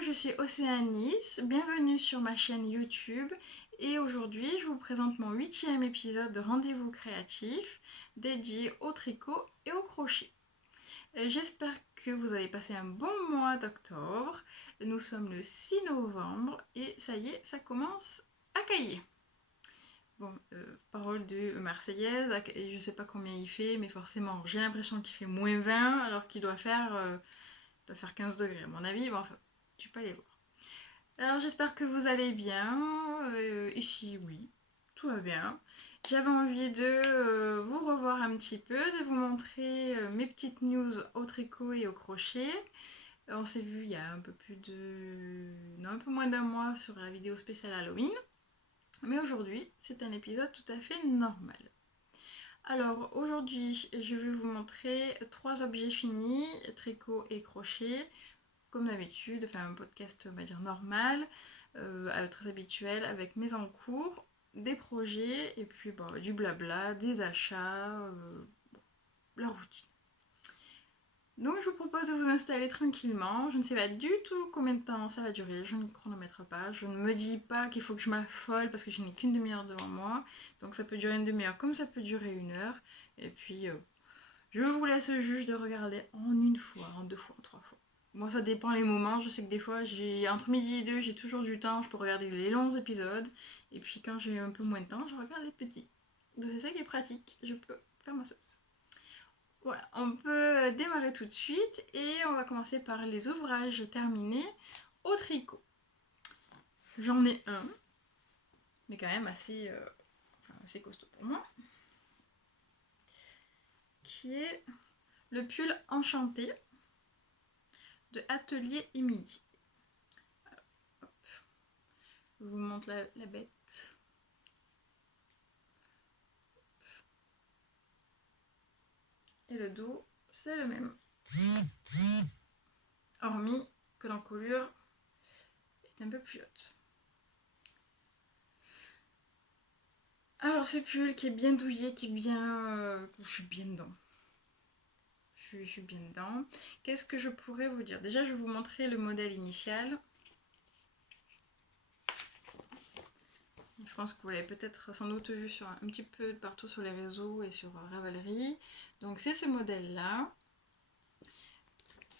je suis Océanice, bienvenue sur ma chaîne YouTube et aujourd'hui je vous présente mon 8e épisode de Rendez-vous créatif dédié au tricot et au crochet. J'espère que vous avez passé un bon mois d'octobre. Nous sommes le 6 novembre et ça y est, ça commence à cailler. Bon, parole de Marseillaise, je sais pas combien il fait, mais forcément j'ai l'impression qu'il fait moins 20 alors qu'il doit faire 15 degrés à mon avis. Bon, enfin, tu peux aller voir. Alors j'espère que vous allez bien. Ici, oui, tout va bien. J'avais envie de vous revoir un petit peu, de vous montrer mes petites news au tricot et au crochet. On s'est vu il y a un peu un peu moins d'un mois sur la vidéo spéciale Halloween. Mais aujourd'hui, c'est un épisode tout à fait normal. Alors aujourd'hui, je vais vous montrer 3 objets finis, tricot et crochet. Comme d'habitude, enfin un podcast on va dire normal, très habituel, avec mes en cours, des projets et puis du blabla, des achats, la routine. Donc je vous propose de vous installer tranquillement. Je ne sais pas du tout combien de temps ça va durer, je ne chronomètre pas, je ne me dis pas qu'il faut que je m'affole parce que je n'ai qu'une demi-heure devant moi. Donc ça peut durer une demi-heure comme ça peut durer une heure. Et puis je vous laisse juge de regarder en une fois, en 2 fois, en 3 fois. Moi ça dépend les moments, je sais que des fois entre midi et 2 j'ai toujours du temps, je peux regarder les longs épisodes. Et puis quand j'ai un peu moins de temps, je regarde les petits. Donc c'est ça qui est pratique, je peux faire ma sauce. Voilà, on peut démarrer tout de suite et on va commencer par les ouvrages terminés au tricot. J'en ai un, mais quand même assez costaud pour moi, qui est le pull enchanté de Atelier Émilie. Je vous montre la bête. Et le dos, c'est le même. Hormis que l'encolure est un peu plus haute. Alors ce pull qui est bien douillet, qui est bien... je suis bien dedans. Je suis bien dedans. Qu'est-ce que je pourrais vous dire? Déjà, je vais vous montrer le modèle initial. Je pense que vous l'avez peut-être sans doute vu un petit peu partout sur les réseaux et sur Ravelry. Donc c'est ce modèle-là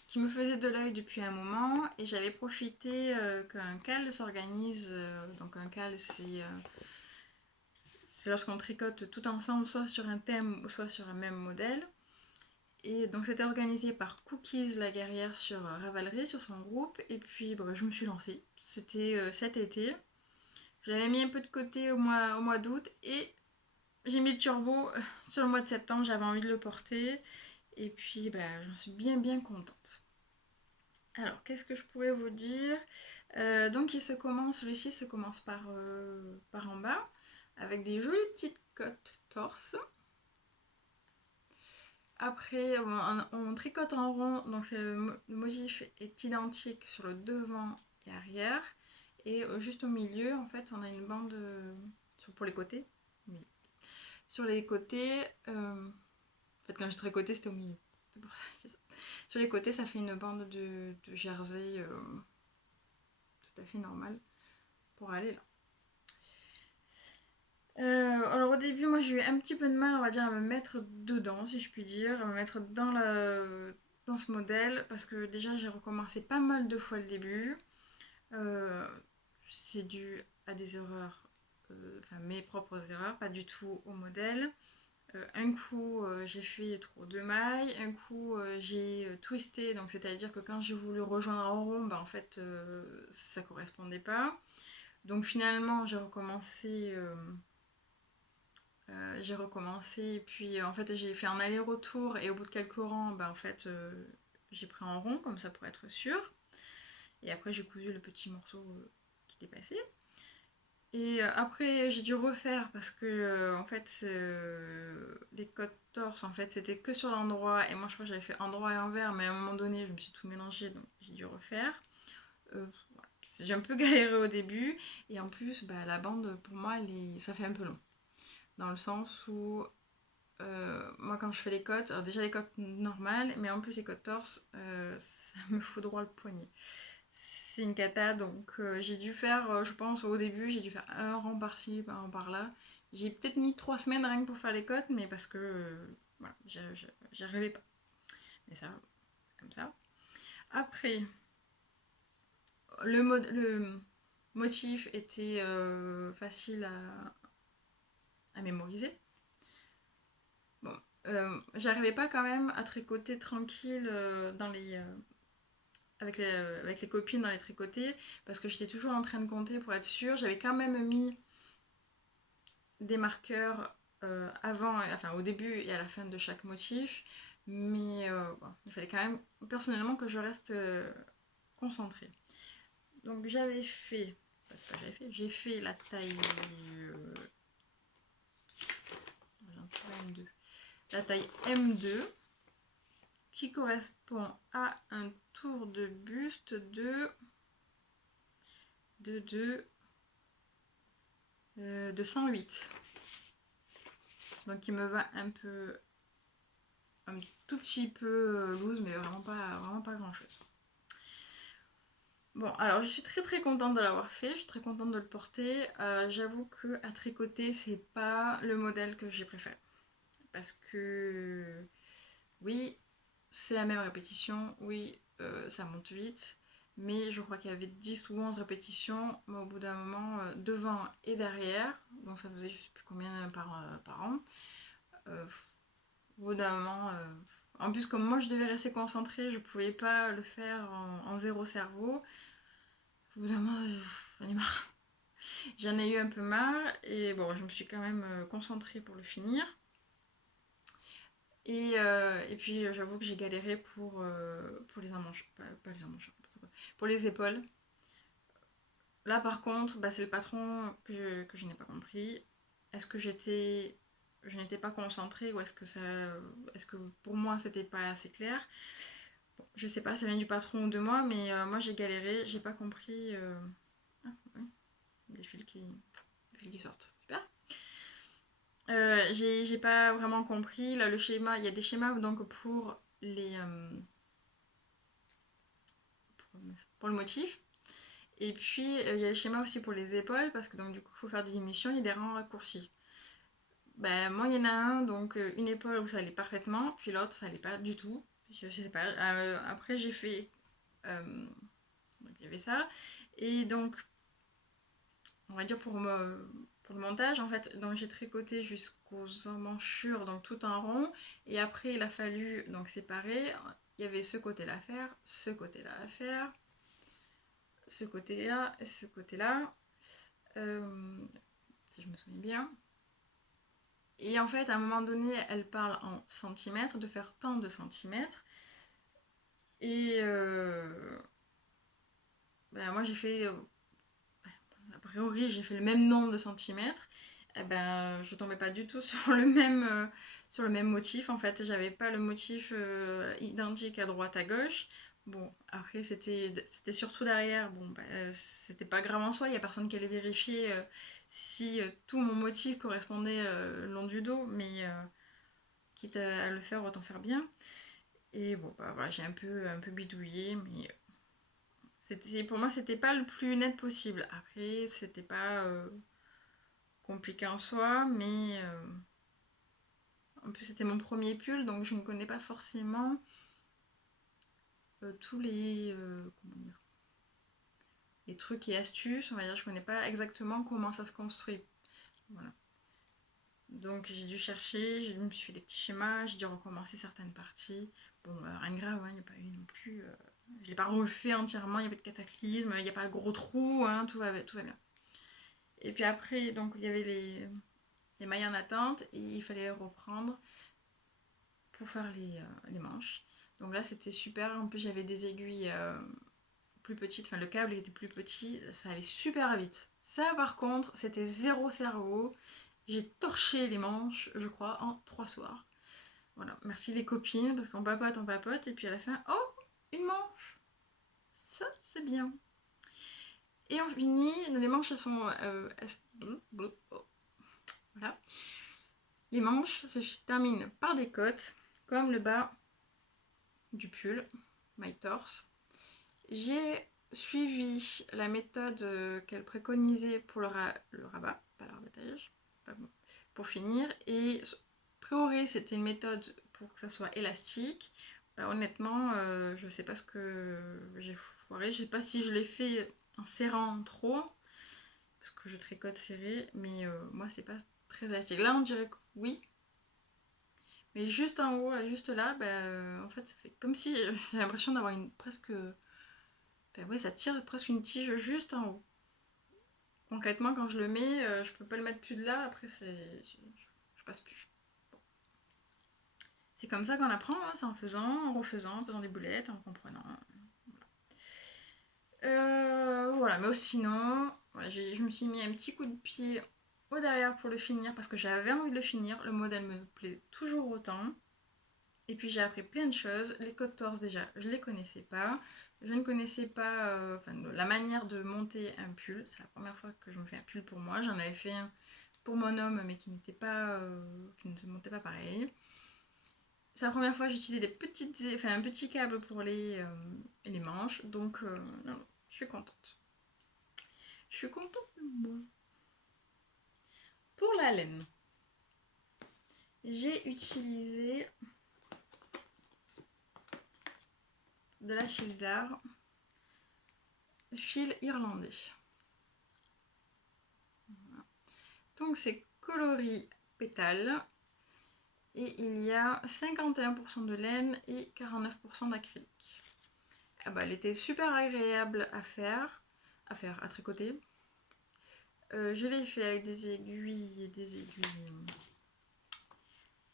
qui me faisait de l'œil depuis un moment et j'avais profité qu'un cal s'organise. Donc un cal c'est lorsqu'on tricote tout ensemble, soit sur un thème ou soit sur un même modèle. Et donc c'était organisé par Cookies la guerrière sur Ravelry, sur son groupe. Et puis je me suis lancée. C'était cet été. Je l'avais mis un peu de côté au mois d'août et j'ai mis le turbo sur le mois de septembre. J'avais envie de le porter. Et puis j'en suis bien contente. Alors, qu'est-ce que je pourrais vous dire? Donc celui-ci se commence par en bas, avec des jolies petites côtes torse. Après, on tricote en rond, donc le motif est identique sur le devant et arrière. Et juste au milieu, en fait, on a une bande pour les côtés. Sur les côtés, en fait, quand j'ai tricoté, c'était au milieu. C'est pour ça que je dis ça. Sur les côtés, ça fait une bande de jersey tout à fait normale pour aller là. Alors au début, moi j'ai eu un petit peu de mal, on va dire, à me mettre dedans, si je puis dire, à me mettre dans ce modèle, parce que déjà j'ai recommencé pas mal de fois le début. C'est dû à des erreurs, mes propres erreurs, pas du tout au modèle. Un coup j'ai fait trop de mailles, un coup j'ai twisté, donc c'est-à-dire que quand j'ai voulu rejoindre en rond, en fait ça correspondait pas. Donc finalement j'ai recommencé et puis en fait j'ai fait un aller-retour et au bout de quelques rangs, en fait j'ai pris en rond comme ça pour être sûr. Et après j'ai cousu le petit morceau qui dépassait. Et après j'ai dû refaire parce que en fait les côtes torse en fait c'était que sur l'endroit et moi je crois que j'avais fait endroit et envers, mais à un moment donné je me suis tout mélangé donc j'ai dû refaire. Voilà. J'ai un peu galéré au début et en plus la bande pour moi ça fait un peu long. Dans le sens où moi quand je fais les côtes, alors déjà les côtes normales, mais en plus les côtes torse, ça me fout droit le poignet. c'est une cata, donc j'ai dû faire, je pense au début, j'ai dû faire un rang par-ci, un rang par-là. J'ai peut-être mis 3 semaines rien que pour faire les côtes, mais parce que voilà, j'y arrivais pas. Mais ça, comme ça. Après, le motif était facile à mémoriser. Bon, j'arrivais pas quand même à tricoter tranquille avec les copines dans les tricotés parce que j'étais toujours en train de compter pour être sûre. J'avais quand même mis des marqueurs au début et à la fin de chaque motif, mais bon, il fallait quand même personnellement que je reste concentrée. Donc j'ai fait la taille M2. La taille M2 qui correspond à un tour de buste de 108. Donc il me va un tout petit peu loose, mais vraiment pas grand chose. Bon, alors je suis très contente de l'avoir fait, je suis très contente de le porter. J'avoue que à tricoter, c'est pas le modèle que j'ai préféré. Parce que oui, c'est la même répétition, oui, ça monte vite, mais je crois qu'il y avait 10 ou 11 répétitions, mais au bout d'un moment, devant et derrière, donc ça faisait je sais plus combien par an. Au bout d'un moment, en plus comme moi je devais rester concentrée, je pouvais pas le faire en zéro cerveau. Au bout d'un moment, j'en ai marre. J'en ai eu un peu marre et bon, je me suis quand même concentrée pour le finir. Et puis j'avoue que j'ai galéré pour les emmanches, pas les emmanches, pour les épaules. Là par contre, c'est le patron que je n'ai pas compris. Est-ce que je n'étais pas concentrée ou est-ce que pour moi c'était pas assez clair? Bon, je sais pas, ça vient du patron ou de moi, mais moi j'ai galéré, j'ai pas compris. Ah, oui, des fils qui sortent, super. J'ai pas vraiment compris. Là, le schéma, il y a des schémas donc pour pour le motif. Et puis, il y a les schémas aussi pour les épaules, parce que donc du coup, il faut faire des diminutions, il y a des rangs raccourcis. Moi, il y en a un, donc une épaule où ça allait parfaitement, puis l'autre, ça allait pas du tout. Je sais pas. Après, j'ai fait... donc, il y avait ça. Et donc, on va dire pour le montage, en fait, donc j'ai tricoté jusqu'aux emmanchures, donc tout en rond. Et après, il a fallu donc séparer. Il y avait ce côté-là à faire, ce côté-là à faire, ce côté-là et ce côté-là. Si je me souviens bien. Et en fait, à un moment donné, elle parle en centimètres, de faire tant de centimètres. Et moi, j'ai fait... a priori, j'ai fait le même nombre de centimètres. Et je tombais pas du tout sur le même motif. En fait, j'avais pas le motif identique à droite, à gauche. Bon, après, c'était surtout derrière. Bon, c'était pas grave en soi. Il y a personne qui allait vérifier si tout mon motif correspondait le long du dos. Mais quitte à le faire, autant faire bien. Et bon, voilà, j'ai un peu bidouillé. Mais pour moi, c'était pas le plus net possible. Après, c'était pas compliqué en soi, mais en plus c'était mon premier pull, donc je ne connais pas forcément tous les trucs et astuces, on va dire, je connais pas exactement comment ça se construit. Voilà. Donc j'ai dû chercher, je me suis fait des petits schémas, j'ai dû recommencer certaines parties. Bon, rien de grave, il n'y a pas eu non plus... je l'ai pas refait entièrement, il n'y a pas de cataclysme, il n'y a pas de gros trous, tout va bien. Et puis après, donc il y avait les mailles en attente et il fallait reprendre pour faire les manches. Donc là c'était super, en plus j'avais des aiguilles plus petites, enfin le câble était plus petit, ça allait super vite. Ça par contre c'était zéro cerveau, j'ai torché les manches je crois en 3 soirs. Voilà, merci les copines parce qu'on papote et puis à la fin, oh une manche, ça c'est bien. Et on finit, les manches elles sont... voilà. Les manches se terminent par des côtes, comme le bas du pull, my torse. J'ai suivi la méthode qu'elle préconisait pour le rabat, pas le rabattage, pas bon, pour finir. Et a priori, c'était une méthode pour que ça soit élastique. Bah, honnêtement, je sais pas ce que j'ai foiré. Je sais pas si je l'ai fait en serrant trop, parce que je tricote serré, mais moi, c'est pas très élastique. Là, on dirait que oui. Mais juste en haut, juste là, bah, en fait, ça fait comme si j'ai l'impression d'avoir une presque. Enfin, ouais, ça tire presque une tige juste en haut. Concrètement, quand je le mets, je peux pas le mettre plus de là, après je passe plus. Bon. C'est comme ça qu'on apprend, hein, c'est en faisant, en refaisant, en faisant des boulettes, en comprenant. Voilà, mais sinon, voilà, je me suis mis un petit coup de pied au derrière pour le finir parce que j'avais envie de le finir. Le modèle me plaît toujours autant. Et puis j'ai appris plein de choses. Les codes torse déjà, je les connaissais pas. Je ne connaissais pas la manière de monter un pull. C'est la première fois que je me fais un pull pour moi. J'en avais fait un pour mon homme, mais qui n'était pas, qui ne se montait pas pareil. C'est la première fois que j'utilisais un petit câble pour les manches. Donc non, je suis contente. Je suis contente de moi. Pour la laine, j'ai utilisé de la Fildar, fil irlandais. Voilà. Donc c'est coloris pétale et il y a 51% de laine et 49% d'acrylique. Ah bah, elle était super agréable à tricoter. Je l'ai fait avec des aiguilles et des aiguilles.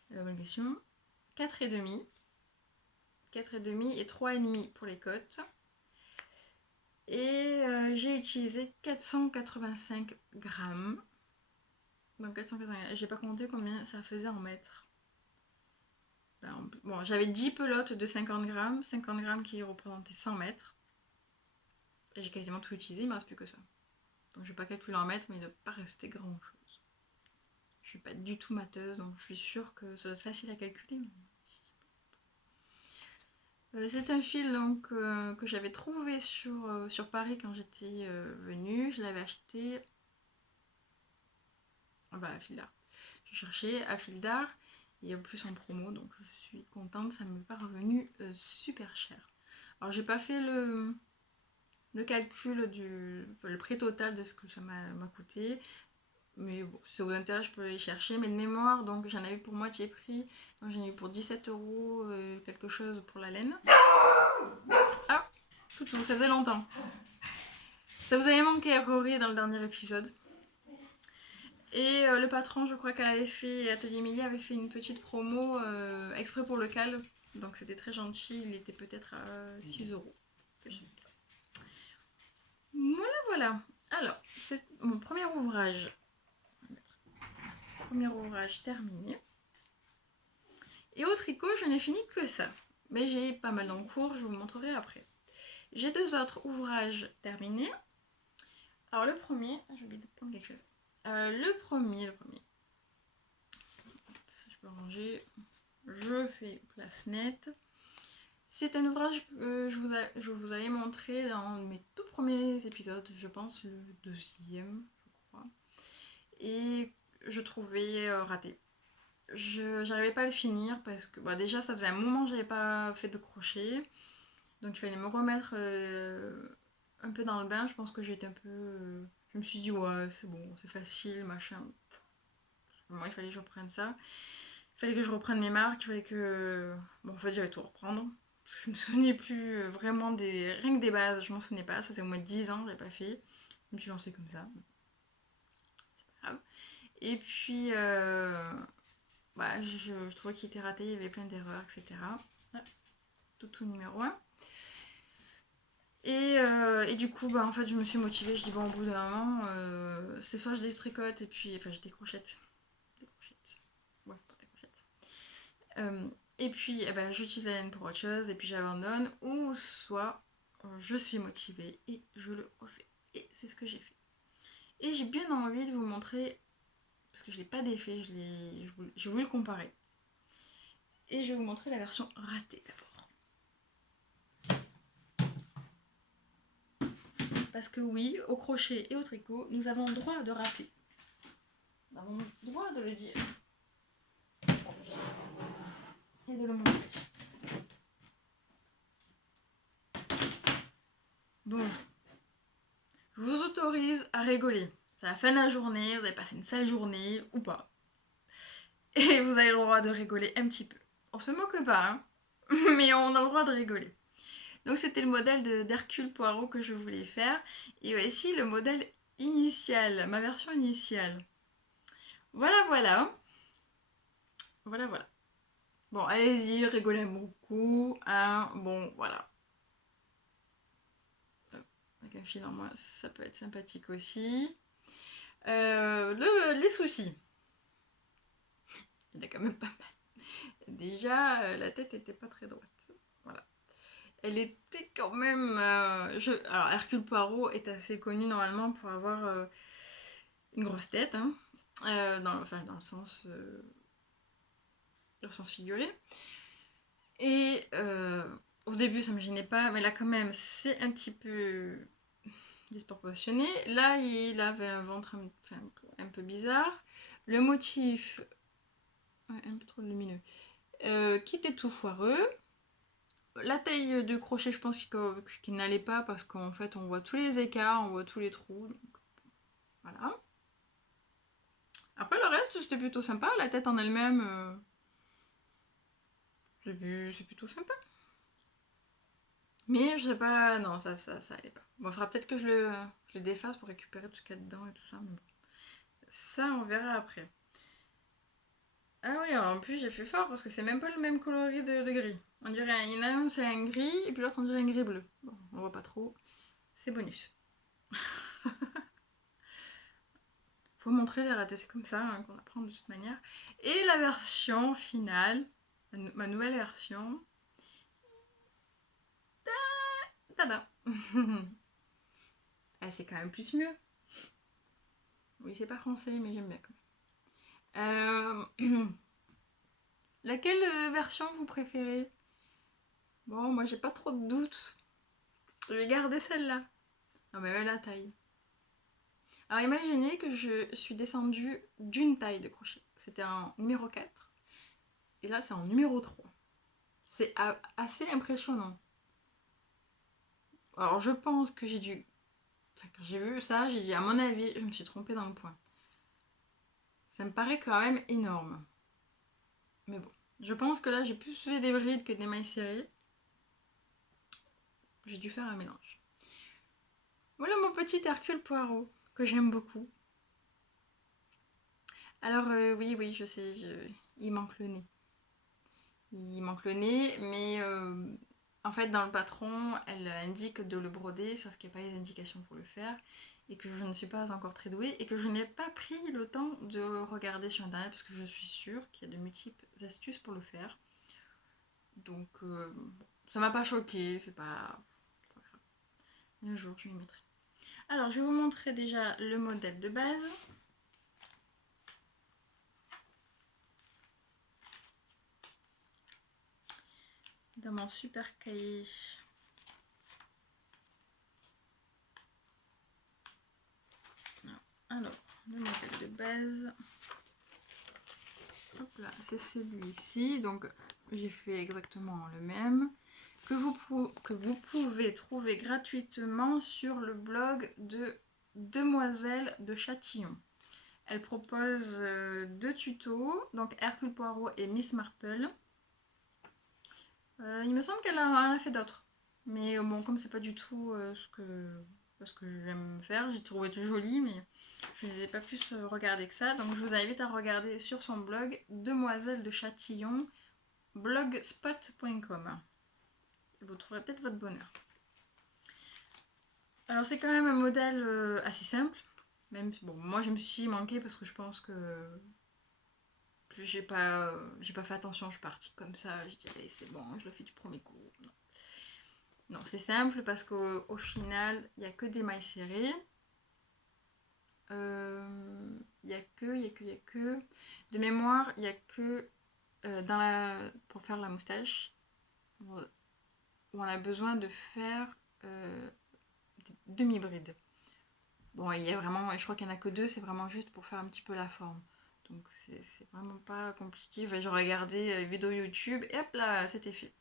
Bonne question. 4,5. 4,5 et 3,5 pour les côtes. Et j'ai utilisé 485 grammes. Donc 485, j'ai pas compté combien ça faisait en mètres. Bon, j'avais 10 pelotes de 50 grammes, 50 grammes qui représentaient 100 mètres. Et j'ai quasiment tout utilisé, il me reste plus que ça. Donc je vais pas calculer en mètres, mais il ne doit pas rester grand chose. Je suis pas du tout mateuse, donc je suis sûre que ça doit être facile à calculer. C'est un fil donc, que j'avais trouvé sur Paris quand j'étais venue. Je l'avais acheté à Fildar. Je cherchais à Fildar et en plus en promo, donc je suis contente, ça m'est pas revenu super cher. Alors j'ai pas fait le calcul le prix total de ce que ça m'a coûté, mais bon, si ça vous intéresse, je peux aller chercher. Mais de mémoire, donc j'en avais pour moitié prix, donc j'en ai eu pour 17 € quelque chose pour la laine. Ah, tout, ça faisait longtemps. Ça vous avait manqué à priori dans le dernier épisode. Et le patron, je crois qu'elle avait fait, Atelier Emilie avait fait une petite promo exprès pour le cal. Donc c'était très gentil, il était peut-être à 6 €. Voilà, voilà. Alors, c'est mon premier ouvrage. Premier ouvrage terminé. Et au tricot, je n'ai fini que ça. Mais j'ai pas mal en cours, je vous montrerai après. J'ai 2 autres ouvrages terminés. Alors le premier, j'ai oublié de prendre quelque chose. Le premier. Ça, je peux ranger. Je fais place nette. C'est un ouvrage que je vous avais montré dans mes tout premiers épisodes, je pense le 2e, je crois. Et je trouvais raté. J'arrivais pas à le finir parce que déjà ça faisait un moment que j'avais pas fait de crochet. Donc il fallait me remettre un peu dans le bain. Je pense que j'étais un peu... je me suis dit ouais c'est bon, c'est facile, machin. Moi il fallait que je reprenne ça. Il fallait que je reprenne mes marques, il fallait que... Bon en fait j'avais tout à reprendre. Parce que je me souvenais plus vraiment rien que des bases, je m'en souvenais pas. Ça fait au moins 10 ans que j'avais pas fait. Je me suis lancée comme ça. C'est pas grave. Et puis je trouvais qu'il était raté, il y avait plein d'erreurs, etc. Ah, tout numéro 1. Et du coup, en fait, je me suis motivée. Je dis, bon, au bout d'un moment, c'est soit je détricote et puis. Enfin, je décrochette. Décrochette. Ouais, pas décrochette. Et puis, j'utilise la laine pour autre chose et puis j'abandonne. Ou soit je suis motivée et je le refais. Et c'est ce que j'ai fait. Et j'ai bien envie de vous montrer, parce que je ne l'ai pas défait, j'ai voulu comparer. Et je vais vous montrer la version ratée d'abord. Parce que oui, au crochet et au tricot, nous avons le droit de rater. Nous avons le droit de le dire. Et de le montrer. Bon. Je vous autorise à rigoler. C'est la fin de la journée, vous avez passé une sale journée, ou pas. Et vous avez le droit de rigoler un petit peu. On se moque pas, hein, mais on a le droit de rigoler. Donc c'était le modèle d'Hercule Poirot que je voulais faire. Et aussi le modèle initial, ma version initiale. Voilà, voilà. Voilà, voilà. Bon, allez-y, rigolez beaucoup. Hein. Bon, voilà. Avec un fil en moins, ça peut être sympathique aussi. Les soucis. Il y en a quand même pas mal. Déjà, la tête était pas très droite. Voilà. Elle était quand même... Alors, Hercule Poirot est assez connu normalement pour avoir une grosse tête. Hein. Dans le sens figuré. Et au début, ça me gênait pas. Mais là, quand même, c'est un petit peu disproportionné. Là, il avait un ventre un peu bizarre. Le motif... un peu trop lumineux. Qui était tout foireux. La taille du crochet, je pense qu'il n'allait pas parce qu'en fait, on voit tous les écarts, on voit tous les trous. Donc, voilà. Après, le reste, c'était plutôt sympa. La tête en elle-même, c'est plutôt sympa. Mais je sais pas, non, ça allait pas. Bon, il faudra peut-être que je le défasse pour récupérer tout ce qu'il y a dedans et tout ça. Mais bon. Ça, on verra après. Ah oui, en plus, j'ai fait fort parce que c'est même pas le même coloris de gris. On dirait, il y en a un, c'est un gris, et puis l'autre, on dirait un gris bleu. Bon, on voit pas trop. C'est bonus. Faut montrer les ratés, c'est comme ça hein, qu'on apprend de toute manière. Et la version finale, ma nouvelle version. Tada. C'est quand même plus mieux. Oui, c'est pas français, mais j'aime bien quand même. Laquelle version vous préférez? Bon, moi j'ai pas trop de doutes. Je vais garder celle-là. Non mais la taille. Alors imaginez que je suis descendue d'une taille de crochet. C'était en numéro 4. Et là c'est en numéro 3. C'est assez impressionnant. Alors je pense que j'ai dû... Enfin, quand j'ai vu ça, j'ai dit à mon avis, je me suis trompée dans le point. Ça me paraît quand même énorme. Mais bon. Je pense que là j'ai plus fait des brides que des mailles serrées. J'ai dû faire un mélange. Voilà mon petit Hercule Poirot, que j'aime beaucoup. Alors oui, je sais, il manque le nez. Il manque le nez, mais en fait dans le patron, elle indique de le broder, sauf qu'il n'y a pas les indications pour le faire, et que je ne suis pas encore très douée, et que je n'ai pas pris le temps de regarder sur internet, parce que je suis sûre qu'il y a de multiples astuces pour le faire. Donc ça m'a pas choquée, c'est pas grave. Un jour je m'y mettrai. Alors je vais vous montrer déjà le modèle de base. Dans mon super cahier. Alors, le modèle de base. Hop là, c'est celui-ci. Donc, j'ai fait exactement le même. Que vous pouvez trouver gratuitement sur le blog de Demoiselle de Châtillon. Elle propose 2 tutos, donc Hercule Poirot et Miss Marple. Il me semble qu'elle en a fait d'autres. Mais bon, comme c'est pas du tout ce que j'aime faire, j'ai trouvé tout joli, mais je ne les ai pas plus regardé que ça. Donc je vous invite à regarder sur son blog Demoiselle de Châtillon, blogspot.com. Vous trouverez peut-être votre bonheur. Alors c'est quand même un modèle assez simple. Même bon, moi je me suis manquée parce que je pense que j'ai pas fait attention, je suis partie comme ça, j'ai dit allez c'est bon, je le fais du premier coup. Non, c'est simple parce qu'au final, il n'y a que des mailles serrées. Il n'y a que... De mémoire, il n'y a que pour faire la moustache, où on a besoin de faire demi-bride. Bon, il y a vraiment, je crois qu'il n'y en a que 2, c'est vraiment juste pour faire un petit peu la forme. Donc c'est vraiment pas compliqué. Enfin, je regardais une vidéo YouTube et hop là, c'était fait.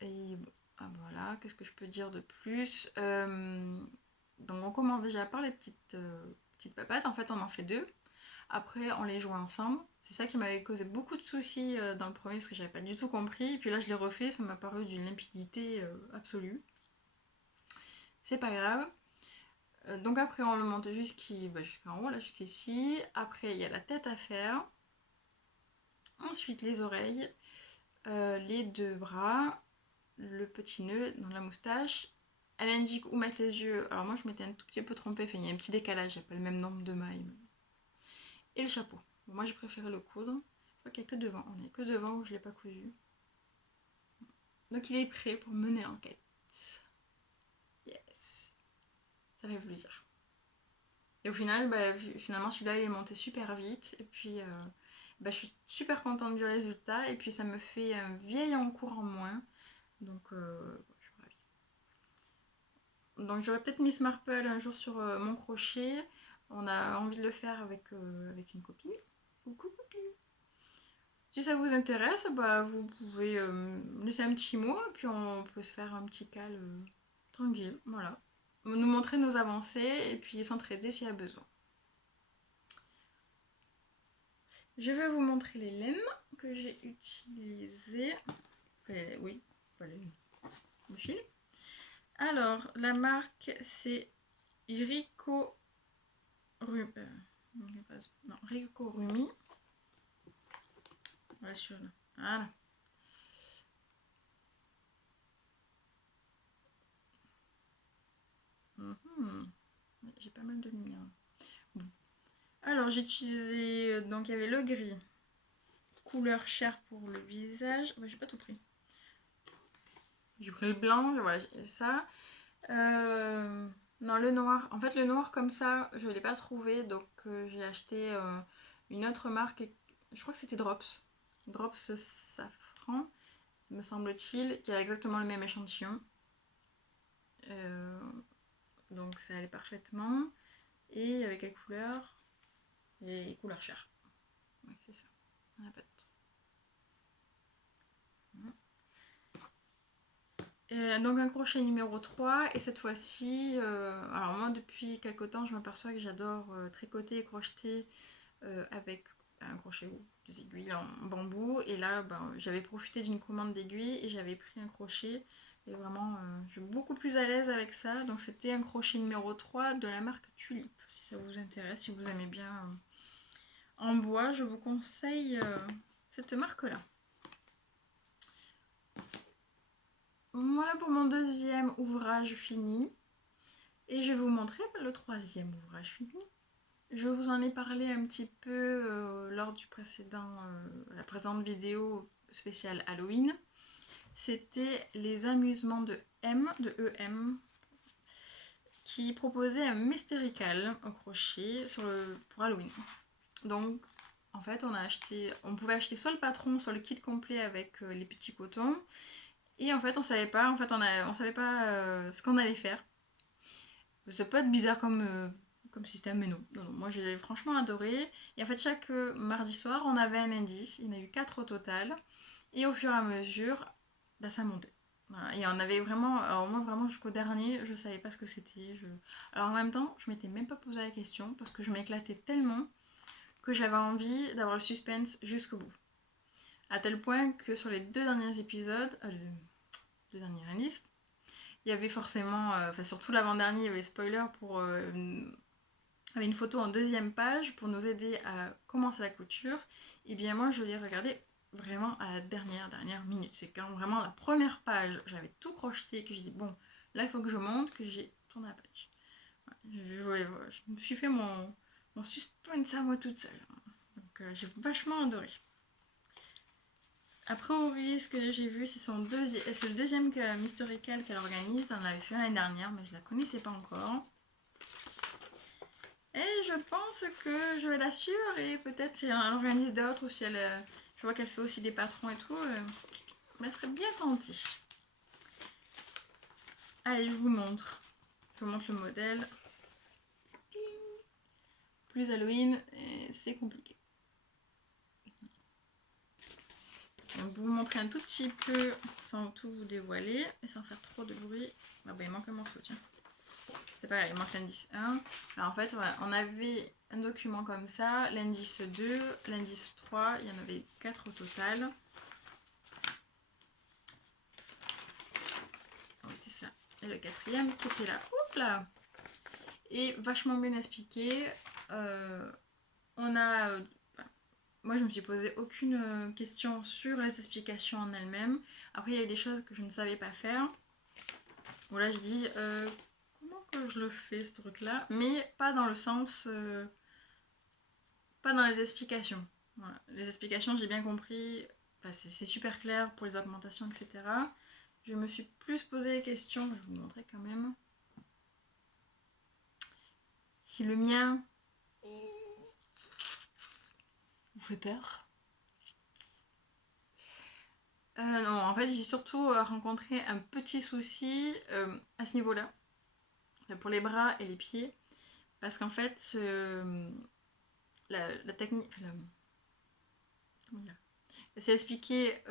Et voilà, qu'est-ce que je peux dire de plus? Donc on commence déjà par les petites papates. En fait, on en fait 2. Après, on les joint ensemble. C'est ça qui m'avait causé beaucoup de soucis dans le premier parce que j'avais pas du tout compris. Et puis là, je l'ai refait, ça m'a paru d'une limpidité absolue. C'est pas grave. Donc après, on le monte jusqu'en haut, là, jusqu'ici. Après, il y a la tête à faire. Ensuite, les oreilles, les 2 bras, le petit nœud dans la moustache. Elle indique où mettre les yeux. Alors moi, je m'étais un tout petit peu trompée. Enfin, il y a un petit décalage, il n'y a pas le même nombre de mailles. Et le chapeau. Bon, moi, j'ai préféré le coudre. Je crois qu'il n'y a que devant. On n'est que devant où je ne l'ai pas cousu. Donc, il est prêt pour mener l'enquête. Yes. Ça fait plaisir. Et au final, finalement, celui-là, il est monté super vite. Et puis, je suis super contente du résultat. Et puis, ça me fait un vieil encours en moins. Donc, je suis ravie. Donc, j'aurais peut-être Miss Marple un jour sur mon crochet. On a envie de le faire avec une copine. Coucou copine. Si ça vous intéresse, vous pouvez me laisser un petit mot. Et puis, on peut se faire un petit cal tranquille. Voilà. Nous montrer nos avancées et puis s'entraider s'il y a besoin. Je vais vous montrer les laines que j'ai utilisées. Oui, le fil. Alors, la marque, c'est Rico Rumi. Voilà. J'ai pas mal de lumière. Bon. Alors, j'ai utilisé... donc, il y avait le gris. Couleur chair pour le visage. J'ai pas tout pris. J'ai pris le blanc, voilà, ça. Non, le noir. En fait, le noir comme ça, je ne l'ai pas trouvé. Donc, j'ai acheté une autre marque. Je crois que c'était Drops. Drops Safran, me semble-t-il, qui a exactement le même échantillon. Donc, ça allait parfaitement. Et avec quelle couleur? Et couleur chair. Oui, c'est ça. On n'a pas d'autre. Donc un crochet numéro 3 et cette fois-ci, alors moi depuis quelque temps je m'aperçois que j'adore tricoter et crocheter avec un crochet ou des aiguilles en bambou et là j'avais profité d'une commande d'aiguilles et j'avais pris un crochet et vraiment je suis beaucoup plus à l'aise avec ça. Donc c'était un crochet numéro 3 de la marque Tulip, si ça vous intéresse, si vous aimez bien en bois, je vous conseille cette marque là. Voilà pour mon deuxième ouvrage fini. Et je vais vous montrer le troisième ouvrage fini. Je vous en ai parlé un petit peu lors du la précédente vidéo spéciale Halloween. C'était les amusements de EM, qui proposait un mystérical au crochet pour Halloween. Donc, en fait, on pouvait acheter soit le patron, soit le kit complet avec les petits cotons. Et en fait, on savait pas, on savait pas ce qu'on allait faire. Ça peut être bizarre comme système, mais non. Moi, j'ai franchement adoré. Et en fait, chaque mardi soir, on avait un indice. Il y en a eu 4 au total. Et au fur et à mesure, ça montait. Voilà. Et on avait vraiment... Alors moi, vraiment, jusqu'au dernier, je savais pas ce que c'était. Alors en même temps, je m'étais même pas posé la question parce que je m'éclatais tellement que j'avais envie d'avoir le suspense jusqu'au bout. À tel point que sur les 2 derniers épisodes, les 2 derniers indices, il y avait forcément, surtout l'avant-dernier, il y avait spoiler pour avait une photo en 2e page pour nous aider à commencer la couture. Et bien moi je l'ai regardé vraiment à la dernière minute. C'est quand vraiment la première page, j'avais tout crocheté, que j'ai dit bon, là il faut que je monte, que j'ai tourné la page. Je me suis fait mon suspense à moi toute seule. Donc j'ai vachement adoré. Après ce que j'ai vu, c'est le deuxième Mysterical qu'elle organise. On l'avait fait l'année dernière, mais je la connaissais pas encore. Et je pense que je vais la suivre et peut-être si elle organise d'autres ou si je vois qu'elle fait aussi des patrons et tout, elle serait bien tentée. Allez, je vous montre. te montre le modèle. Plus Halloween, c'est compliqué. Donc, vous montrer un tout petit peu sans tout vous dévoiler et sans faire trop de bruit. Ah bah il manque un morceau, tiens. C'est pareil, il manque l'indice 1. Alors en fait, voilà, on avait un document comme ça, l'indice 2, l'indice 3, il y en avait 4 au total. Oui, c'est ça. Et le quatrième qui était là. Oups là. Et vachement bien expliqué. On a... moi, je me suis posé aucune question sur les explications en elles-mêmes. Après, il y a eu des choses que je ne savais pas faire. Bon, là, je dis... comment que je le fais, ce truc-là? Mais pas dans le sens... pas dans les explications. Voilà. Les explications, j'ai bien compris. Enfin, c'est super clair pour les augmentations, etc. Je me suis plus posé des questions. Je vais vous montrer quand même. Si le mien vous fait peur. Non, en fait, j'ai surtout rencontré un petit souci à ce niveau-là, pour les bras et les pieds, parce qu'en fait, la technique, comment dire, c'est expliqué,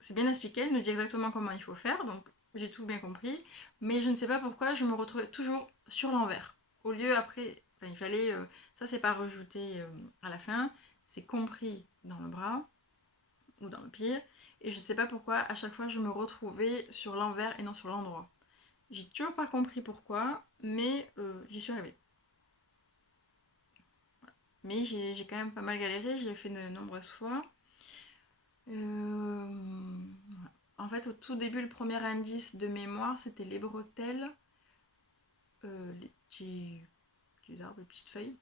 c'est bien expliqué, elle nous dit exactement comment il faut faire, donc j'ai tout bien compris, mais je ne sais pas pourquoi je me retrouvais toujours sur l'envers. Au lieu après, il fallait, ça c'est pas rajouté à la fin, c'est compris dans le bras ou dans le pied, et je ne sais pas pourquoi à chaque fois je me retrouvais sur l'envers et non sur l'endroit. J'ai toujours pas compris pourquoi, mais j'y suis arrivée. Voilà. Mais j'ai quand même pas mal galéré, je l'ai fait de nombreuses fois. Voilà. En fait, au tout début, le premier indice de mémoire, c'était les bretelles, les petits arbres, les petites feuilles,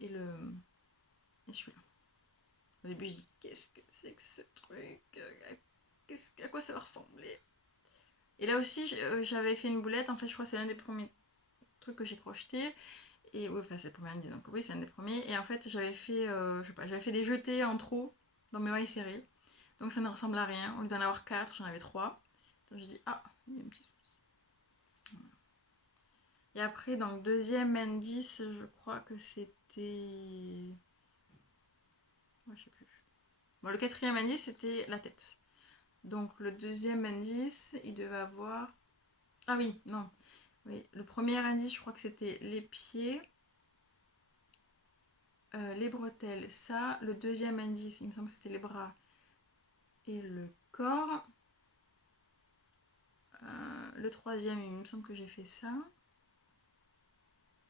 et celui-là. Au début, je dis qu'est-ce que c'est que ce truc? À quoi ça va ressembler? Et là aussi, j'avais fait une boulette. En fait, je crois que c'est un des premiers trucs que j'ai crocheté. Et oui, enfin, c'est le premier indice, donc oui, c'est un des premiers. Et en fait, j'avais fait, je sais pas, j'avais fait des jetés en trop dans mes mailles serrées. Donc ça ne ressemble à rien. Au lieu d'en avoir 4, j'en avais 3. Donc je dis, ah, il y a un petit souci. Voilà. Et après, dans le deuxième indice, je crois que c'était. Ouais, je sais plus. Bon, le quatrième indice, c'était la tête. Donc le deuxième indice, il devait avoir. Ah oui, non. Oui, le premier indice, je crois que c'était les pieds, les bretelles, ça. Le deuxième indice, il me semble que c'était les bras et le corps. Le troisième, il me semble que j'ai fait ça.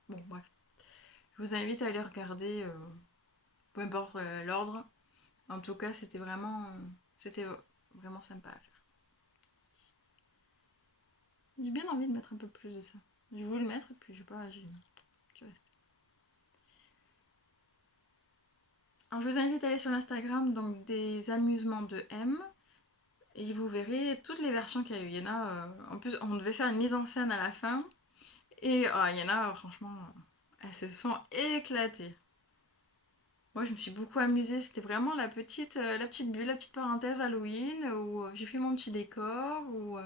Bon, bref. Je vous invite à aller regarder, peu importe l'ordre. En tout cas, c'était vraiment sympa à faire. J'ai bien envie de mettre un peu plus de ça. Je voulais le mettre et puis je sais pas, j'ai resté. Alors je vous invite à aller sur l'Instagram, donc des amusements de M. Et vous verrez toutes les versions qu'il y a eu. Il y en a, en plus, on devait faire une mise en scène à la fin. Et il y en a, franchement, elles se sont éclatées. Moi, je me suis beaucoup amusée. C'était vraiment la petite bulle, la petite parenthèse Halloween où j'ai fait mon petit décor, où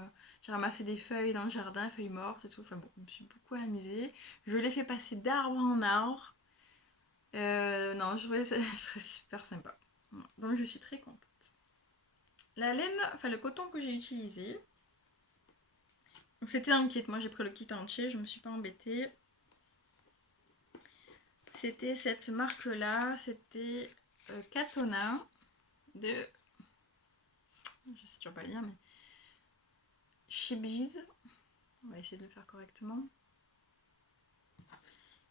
j'ai ramassé des feuilles dans le jardin, feuilles mortes et tout. Enfin bon, je me suis beaucoup amusée. Je l'ai fait passer d'arbre en arbre. Non, je trouvais ça super sympa. Donc, je suis très contente. La laine, enfin le coton que j'ai utilisé, c'était un kit. Moi, j'ai pris le kit entier, je me suis pas embêtée. C'était cette marque-là, c'était Katona de. Je sais toujours pas lire, mais. Shibjiz. On va essayer de le faire correctement.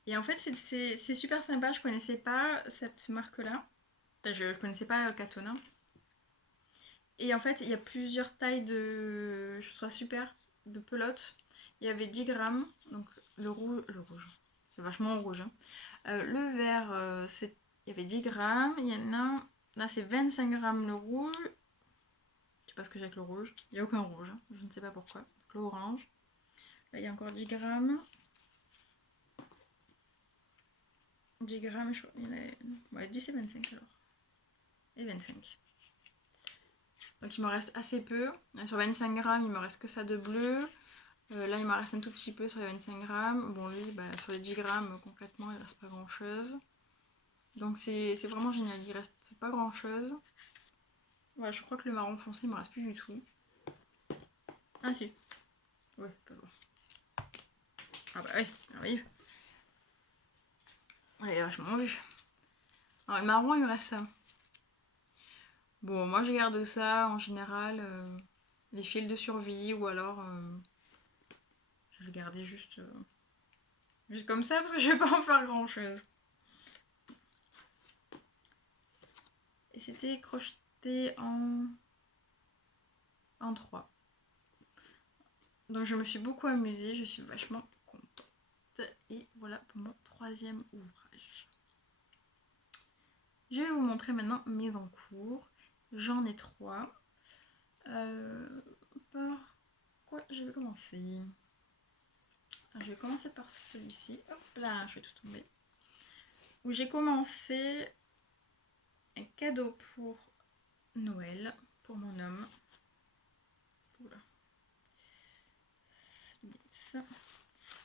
Et en fait, c'est super sympa. Je connaissais pas cette marque-là. Enfin, je connaissais pas Katona. Et en fait, il y a plusieurs tailles de. Je trouve ça super. De pelote. Il y avait 10 grammes. Donc le rouge. C'est vachement rouge. Hein. Le vert, il y avait 10 grammes. Il y en a. Là, c'est 25 grammes le rouge. Je sais pas ce que j'ai avec le rouge. Il n'y a aucun rouge. Hein. Je ne sais pas pourquoi. Donc l'orange. Là, il y a encore 10 grammes. 10 grammes, je crois. Il y en a... ouais, 10 et 25 alors. Et 25. Donc il me reste assez peu. Là, sur 25 grammes, il me reste que ça de bleu. Là, il m'en reste un tout petit peu sur les 25 grammes. Bon, lui, bah, sur les 10 grammes, concrètement, il reste pas grand chose. Donc c'est vraiment génial, il reste pas grand chose. Ouais, je crois que le marron foncé il me reste plus du tout. Ah si. Ouais, pas loin. Ah bah oui, merveilleux. Ouais, il est vachement vu. Alors le marron il me reste ça. Bon, moi je garde ça en général, les fils de survie ou alors je vais le garder juste comme ça parce que je vais pas en faire grand chose. Et c'était crocheté en 3. Donc je me suis beaucoup amusée, je suis vachement contente. Et voilà pour mon 3e ouvrage. Je vais vous montrer maintenant mes encours. J'en ai 3. Par quoi je vais commencer? Je vais commencer par celui-ci. Hop là, je vais tout tomber. Où j'ai commencé un cadeau pour Noël, pour mon homme. Oula. Ça.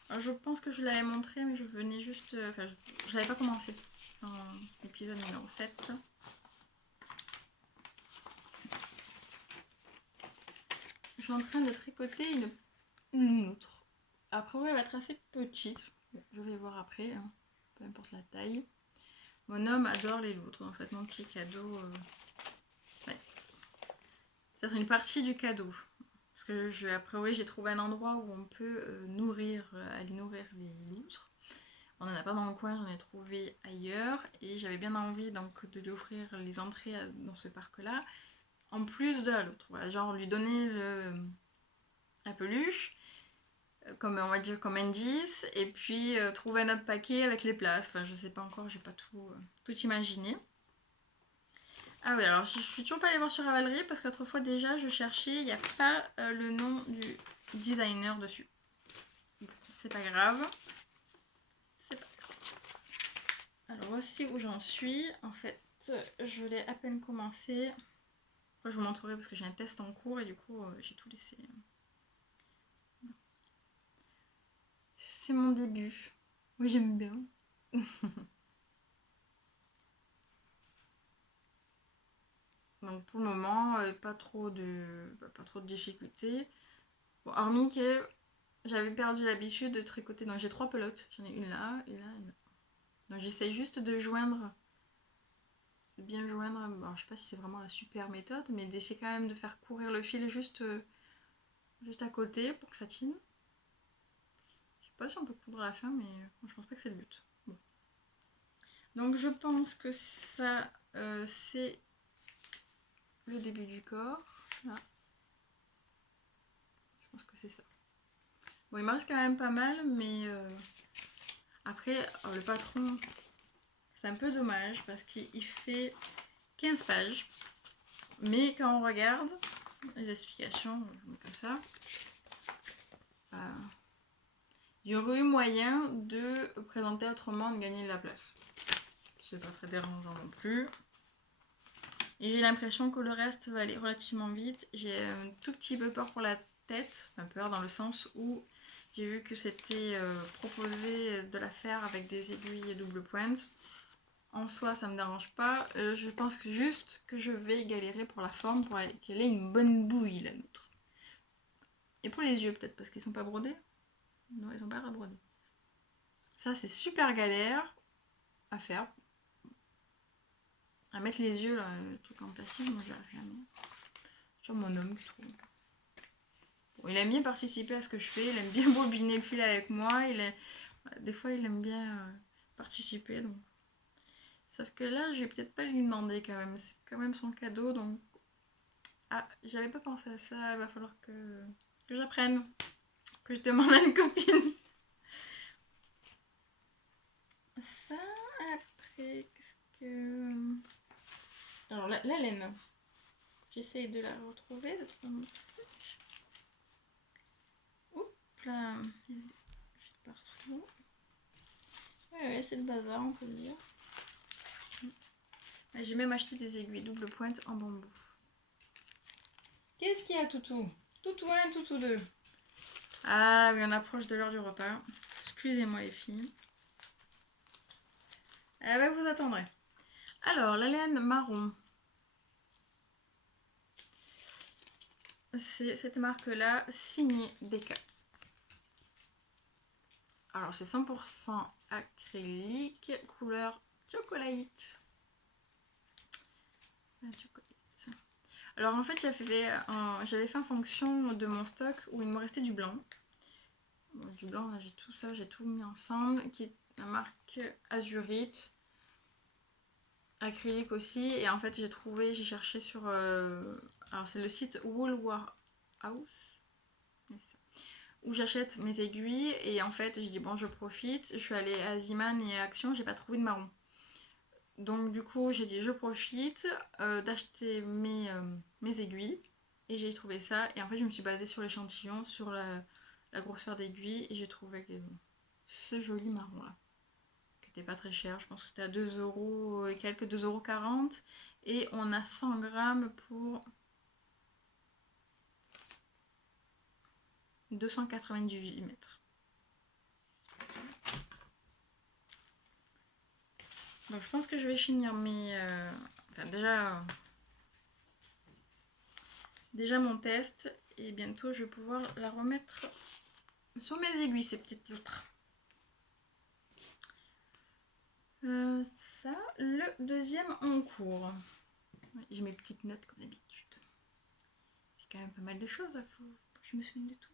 Alors, je pense que je l'avais montré, mais je venais juste... Enfin, je n'avais pas commencé dans l'épisode numéro 7. Je suis en train de tricoter une outre. Après, elle va être assez petite. Bon, je vais voir après, hein, peu importe la taille. Mon homme adore les loutres, donc ça va être mon petit cadeau. Ouais. Ça sera une partie du cadeau. Parce que après, oui, j'ai trouvé un endroit où on peut aller nourrir les loutres. On n'en a pas dans le coin, j'en ai trouvé ailleurs. Et j'avais bien envie donc de lui offrir les entrées dans ce parc-là. En plus de la loutre. Voilà, genre lui donner la peluche. Comme on va dire comme indice, et puis trouver un autre paquet avec les places. Enfin, je sais pas encore, j'ai pas tout imaginé. Ah oui, alors je suis toujours pas allée voir sur Ravelry parce qu'autrefois déjà je cherchais, il n'y a pas le nom du designer dessus. Bon, c'est pas grave. C'est pas grave. Alors voici où j'en suis. En fait, je l'ai à peine commencé. Après, je vous montrerai parce que j'ai un test en cours et du coup j'ai tout laissé. C'est mon début. Oui, j'aime bien. Donc pour le moment, pas trop de difficultés. Bon, hormis que j'avais perdu l'habitude de tricoter. Donc j'ai 3 pelotes. J'en ai une là, et là, et là. Donc j'essaye juste de bien joindre. Alors, je sais pas si c'est vraiment la super méthode, mais d'essayer quand même de faire courir le fil juste à côté pour que ça tienne. Je sais pas si on peut coudre à la fin, mais je pense pas que c'est le but. Bon. Donc je pense que ça, c'est le début du corps. Là. Je pense que c'est ça. Bon, il me reste quand même pas mal, mais après, le patron, c'est un peu dommage parce qu'il fait 15 pages. Mais quand on regarde les explications, comme ça, il y aurait eu moyen de présenter autrement, de gagner de la place. C'est pas très dérangeant non plus. Et j'ai l'impression que le reste va aller relativement vite. J'ai un tout petit peu peur pour la tête, enfin peur dans le sens où j'ai vu que c'était proposé de la faire avec des aiguilles double pointe. En soi, ça me dérange pas. Je pense que juste que je vais galérer pour la forme, pour qu'elle ait une bonne bouille, la loutre. Et pour les yeux, peut-être, parce qu'ils sont pas brodés. Non, ils sont pas rebrodés. Ça, c'est super galère à faire. À mettre les yeux, là, le truc en plastique, moi, j'arrive jamais. Sur mon homme qui trouve. Bon, il aime bien participer à ce que je fais, il aime bien bobiner le fil avec moi, des fois il aime bien participer. Donc. Sauf que là, je vais peut-être pas lui demander quand même, c'est quand même son cadeau, donc... Ah, j'avais pas pensé à ça, il va falloir que j'apprenne, que je demande à une copine. Ça, après, qu'est-ce que... Alors, la laine. J'essaye de la retrouver, de trouver mon truc. Oups là, partout. Ouais, c'est le bazar, on peut le dire. J'ai même acheté des aiguilles double pointe en bambou. Qu'est-ce qu'il y a, Toutou? Toutou 1, Toutou 2. Ah oui, on approche de l'heure du repas. Excusez-moi les filles. Eh ben, vous attendrez. Alors, la laine marron. C'est cette marque-là, signée Deka. Alors, c'est 100% acrylique, couleur chocolate. Alors, en fait, j'avais fait en fonction de mon stock où il me restait du blanc. Bon, du blanc, là, j'ai tout ça, j'ai tout mis ensemble, qui est la marque Azurite. Acrylique aussi. Et en fait, j'ai cherché sur... alors, c'est le site Wool Warehouse. Où j'achète mes aiguilles et en fait j'ai dit bon je profite, je suis allée à Ziman et à Action, j'ai pas trouvé de marron. Donc du coup j'ai dit je profite d'acheter mes aiguilles et j'ai trouvé ça et en fait je me suis basée sur l'échantillon, sur la grosseur d'aiguille et j'ai trouvé ce joli marron là qui était pas très cher, je pense que c'était à 2 euros et quelques 2,40 € et on a 100 grammes pour 298 mètres. Donc je pense que je vais finir mes... enfin déjà mon test et bientôt je vais pouvoir la remettre sur mes aiguilles, ces petites loutres. Ça, le deuxième en cours. J'ai mes petites notes comme d'habitude. C'est quand même pas mal de choses, il faut que je me souvienne de tout.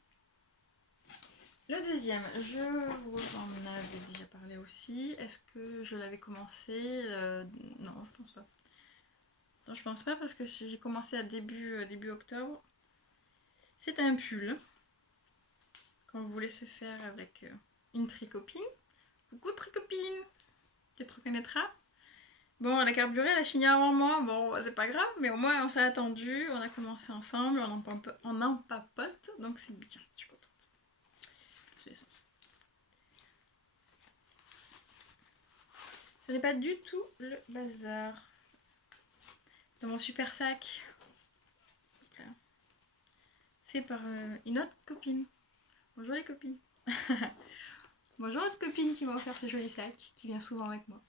Le deuxième, je vous en avais déjà parlé aussi. Est-ce que je l'avais commencé Non, je pense pas. Non, je pense pas parce que j'ai commencé à début octobre. C'est un pull qu'on voulait se faire avec une tricopine. Coucou tricopine, tu te reconnaîtras. Bon, elle a carburé, elle a fini avant moi. Bon, c'est pas grave, mais au moins on s'est attendu, on a commencé ensemble, on en papote, donc c'est bien. Je suis contente. Ce n'est pas du tout le bazar. Dans mon super sac. Fait par une autre copine. Bonjour les copines. Bonjour autre copine qui m'a offert ce joli sac, qui vient souvent avec moi.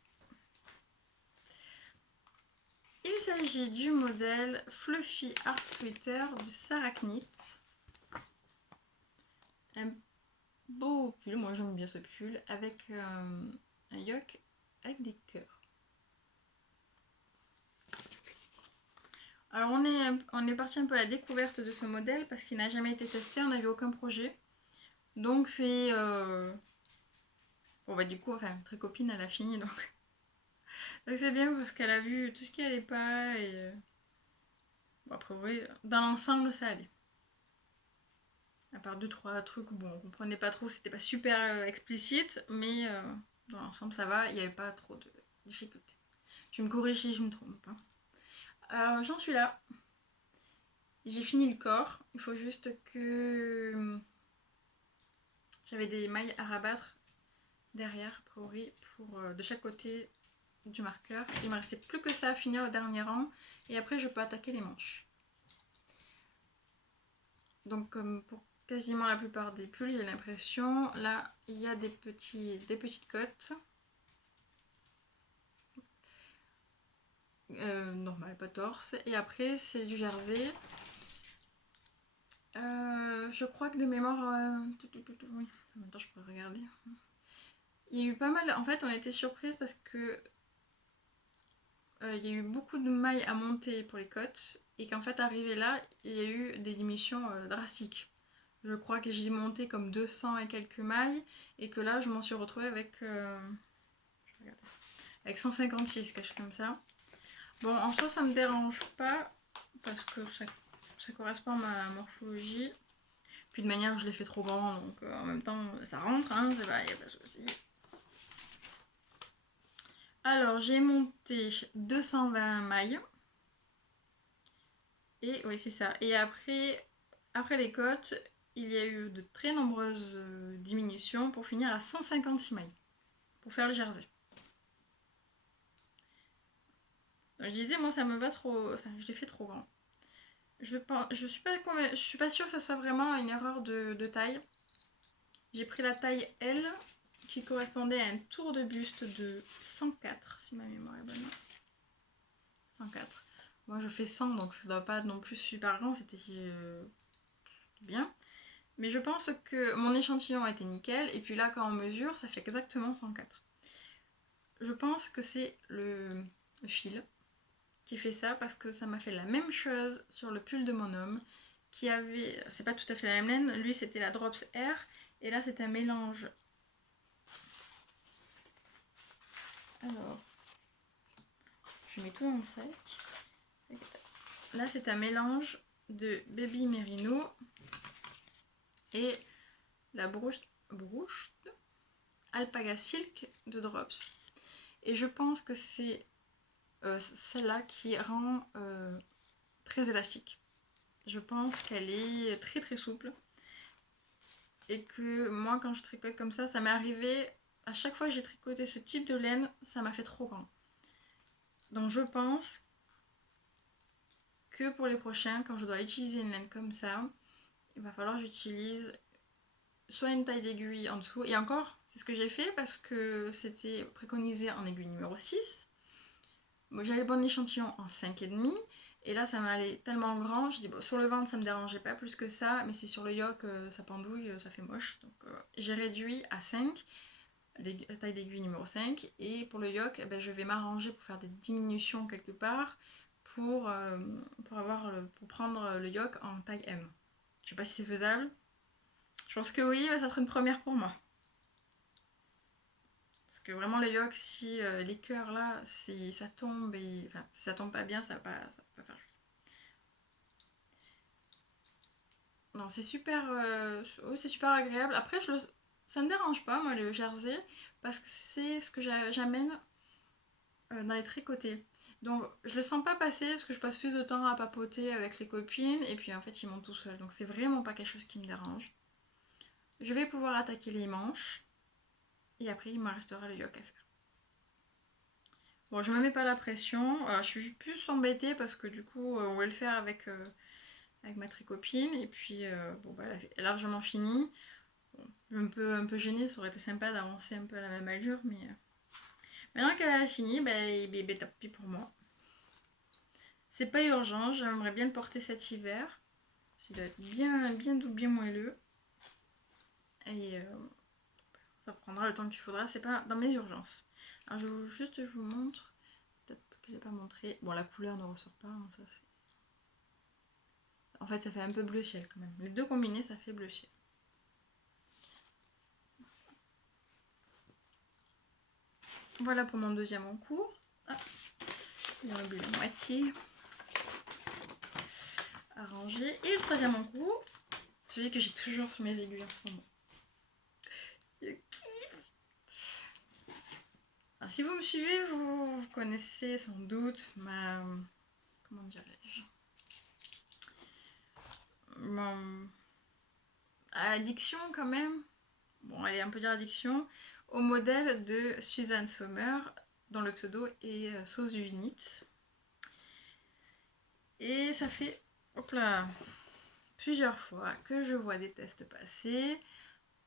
Il s'agit du modèle Fluffy Art Sweater du Sarah Knit. Un beau pull, moi j'aime bien ce pull, avec un yoke avec des cœurs. Alors on est parti un peu à la découverte de ce modèle parce qu'il n'a jamais été testé, on n'avait aucun projet. Donc c'est... Bon bah du coup, enfin, très copine, elle a fini donc... Donc c'est bien parce qu'elle a vu tout ce qui allait pas et... Bon après oui, dans l'ensemble ça allait. À part 2-3 trucs, bon on comprenait pas trop, c'était pas super explicite, mais dans l'ensemble ça va, il n'y avait pas trop de difficultés. Tu me corriges si je me trompe. Hein. Alors j'en suis là. J'ai fini le corps, il faut juste que... J'avais des mailles à rabattre derrière, a priori, de chaque côté du marqueur. Il me restait plus que ça à finir le dernier rang et après je peux attaquer les manches. Donc comme pour quasiment la plupart des pulls, j'ai l'impression, là il y a des petites cotes. Normal, pas torse. Et après c'est du jersey. Je crois que de mémoire... oui, en même temps je pourrais regarder. Il y a eu pas mal... En fait on était surprise parce que il y a eu beaucoup de mailles à monter pour les cotes et qu'en fait arrivé là il y a eu des diminutions drastiques. Je crois que j'ai monté comme 200 et quelques mailles et que là je m'en suis retrouvée avec 156, quelque chose comme ça. Bon en soi ça me dérange pas parce que ça correspond à ma morphologie. Puis de manière je l'ai fait trop grand donc en même temps ça rentre, hein, c'est pas, y a pas de souci. Alors j'ai monté 220 mailles. Et oui, c'est ça. Et après les cotes, il y a eu de très nombreuses diminutions pour finir à 156 mailles pour faire le jersey. Donc, je disais, moi ça me va trop. Enfin, je l'ai fait trop grand. Je suis pas sûre que ça soit vraiment une erreur de taille. J'ai pris la taille L qui correspondait à un tour de buste de 104, si ma mémoire est bonne. 104. Moi je fais 100, donc ça doit pas non plus super grand, c'était bien. Mais je pense que mon échantillon a été nickel, et puis là quand on mesure, ça fait exactement 104. Je pense que c'est le fil qui fait ça, parce que ça m'a fait la même chose sur le pull de mon homme, qui avait, c'est pas tout à fait la même laine, lui c'était la Drops Air, et là c'est un mélange. Alors, je mets tout dans le sac. Là c'est un mélange de Baby Merino et la brouche Alpaga Silk de Drops. Et je pense que c'est celle-là qui rend très élastique. Je pense qu'elle est très très souple. Et que moi quand je tricote comme ça m'est arrivé, à chaque fois que j'ai tricoté ce type de laine, ça m'a fait trop grand. Donc je pense que pour les prochains, quand je dois utiliser une laine comme ça, il va falloir que j'utilise soit une taille d'aiguille en dessous, et encore, c'est ce que j'ai fait parce que c'était préconisé en aiguille numéro 6. Bon, j'avais le bon échantillon en 5,5, et là ça m'allait tellement grand, je dis bon, sur le ventre ça me dérangeait pas plus que ça, mais c'est sur le yoke, ça pendouille, ça fait moche, donc j'ai réduit à 5, la taille d'aiguille numéro 5, et pour le yoke, je vais m'arranger pour faire des diminutions quelque part, pour prendre le yoke en taille M. Je sais pas si c'est faisable, je pense que oui, mais ça sera une première pour moi. Parce que vraiment le yoke, si les cœurs là, si ça tombe, enfin si ça tombe pas bien, ça va pas faire. Non, c'est super, c'est super agréable. Après, ça me dérange pas moi le jersey, parce que c'est ce que j'amène dans les tricotés. Donc je le sens pas passer parce que je passe plus de temps à papoter avec les copines, et puis en fait ils montent tout seuls. Donc c'est vraiment pas quelque chose qui me dérange. Je vais pouvoir attaquer les manches, et après il me restera le yoke à faire. Bon, je me mets pas la pression, je suis plus embêtée parce que du coup on va le faire avec ma tricopine, et puis bon bah elle est largement finie. Bon, un peu gênée, ça aurait été sympa d'avancer un peu à la même allure, mais maintenant qu'elle a fini, bah, tant pis pour moi. C'est pas urgent, j'aimerais bien le porter cet hiver. Il doit être bien doux, bien moelleux. Et ça prendra le temps qu'il faudra, c'est pas dans mes urgences. Alors je vous montre, peut-être que je l'ai pas montré. Bon, la couleur ne ressort pas, hein, ça c'est... En fait, ça fait un peu bleu ciel quand même. Les deux combinés, ça fait bleu ciel. Voilà pour mon deuxième en cours. Ah, il y a la moitié à ranger. Et le troisième en cours, celui que j'ai toujours sur mes aiguilles en ce moment. Le kiff. Alors, si vous me suivez, vous connaissez sans doute ma... Comment dirais-je, mon addiction quand même. Bon, allez, on peut dire addiction au modèle de Suzanne Sommer, dont le pseudo est Sauce Unit. Et ça fait, hop là, plusieurs fois que je vois des tests passer.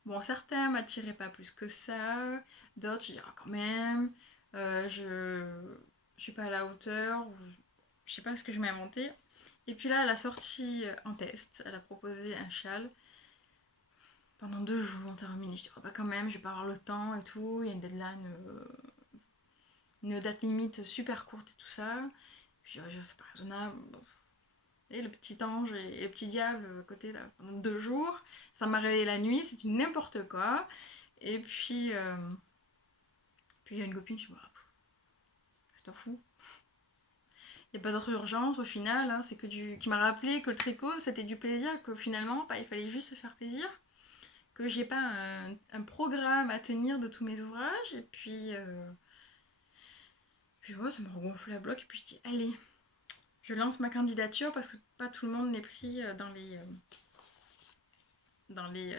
Bon, certains m'attiraient pas plus que ça, d'autres je dis ah, quand même, je suis pas à la hauteur, ou je sais pas ce que je m'ai inventé. Et puis là, elle a sorti un test, elle a proposé un châle pendant 2 jours en terminé. Je dis oh, bah quand même, je vais pas avoir le temps et tout, il y a une deadline, une date limite super courte et tout ça. Puis je c'est pas raisonnable. Et le petit ange et le petit diable à côté là pendant 2 jours, ça m'a réveillé la nuit, c'est n'importe quoi. Et puis il y a une copine qui me dit c'est un fou. Il n'y a pas d'autre urgence au final, hein, c'est que qui m'a rappelé que le tricot c'était du plaisir, que finalement il fallait juste se faire plaisir, que j'ai pas un programme à tenir de tous mes ouvrages, et puis ouais, ça me regonfle la bloc, et puis je dis allez, je lance ma candidature parce que pas tout le monde n'est pris dans les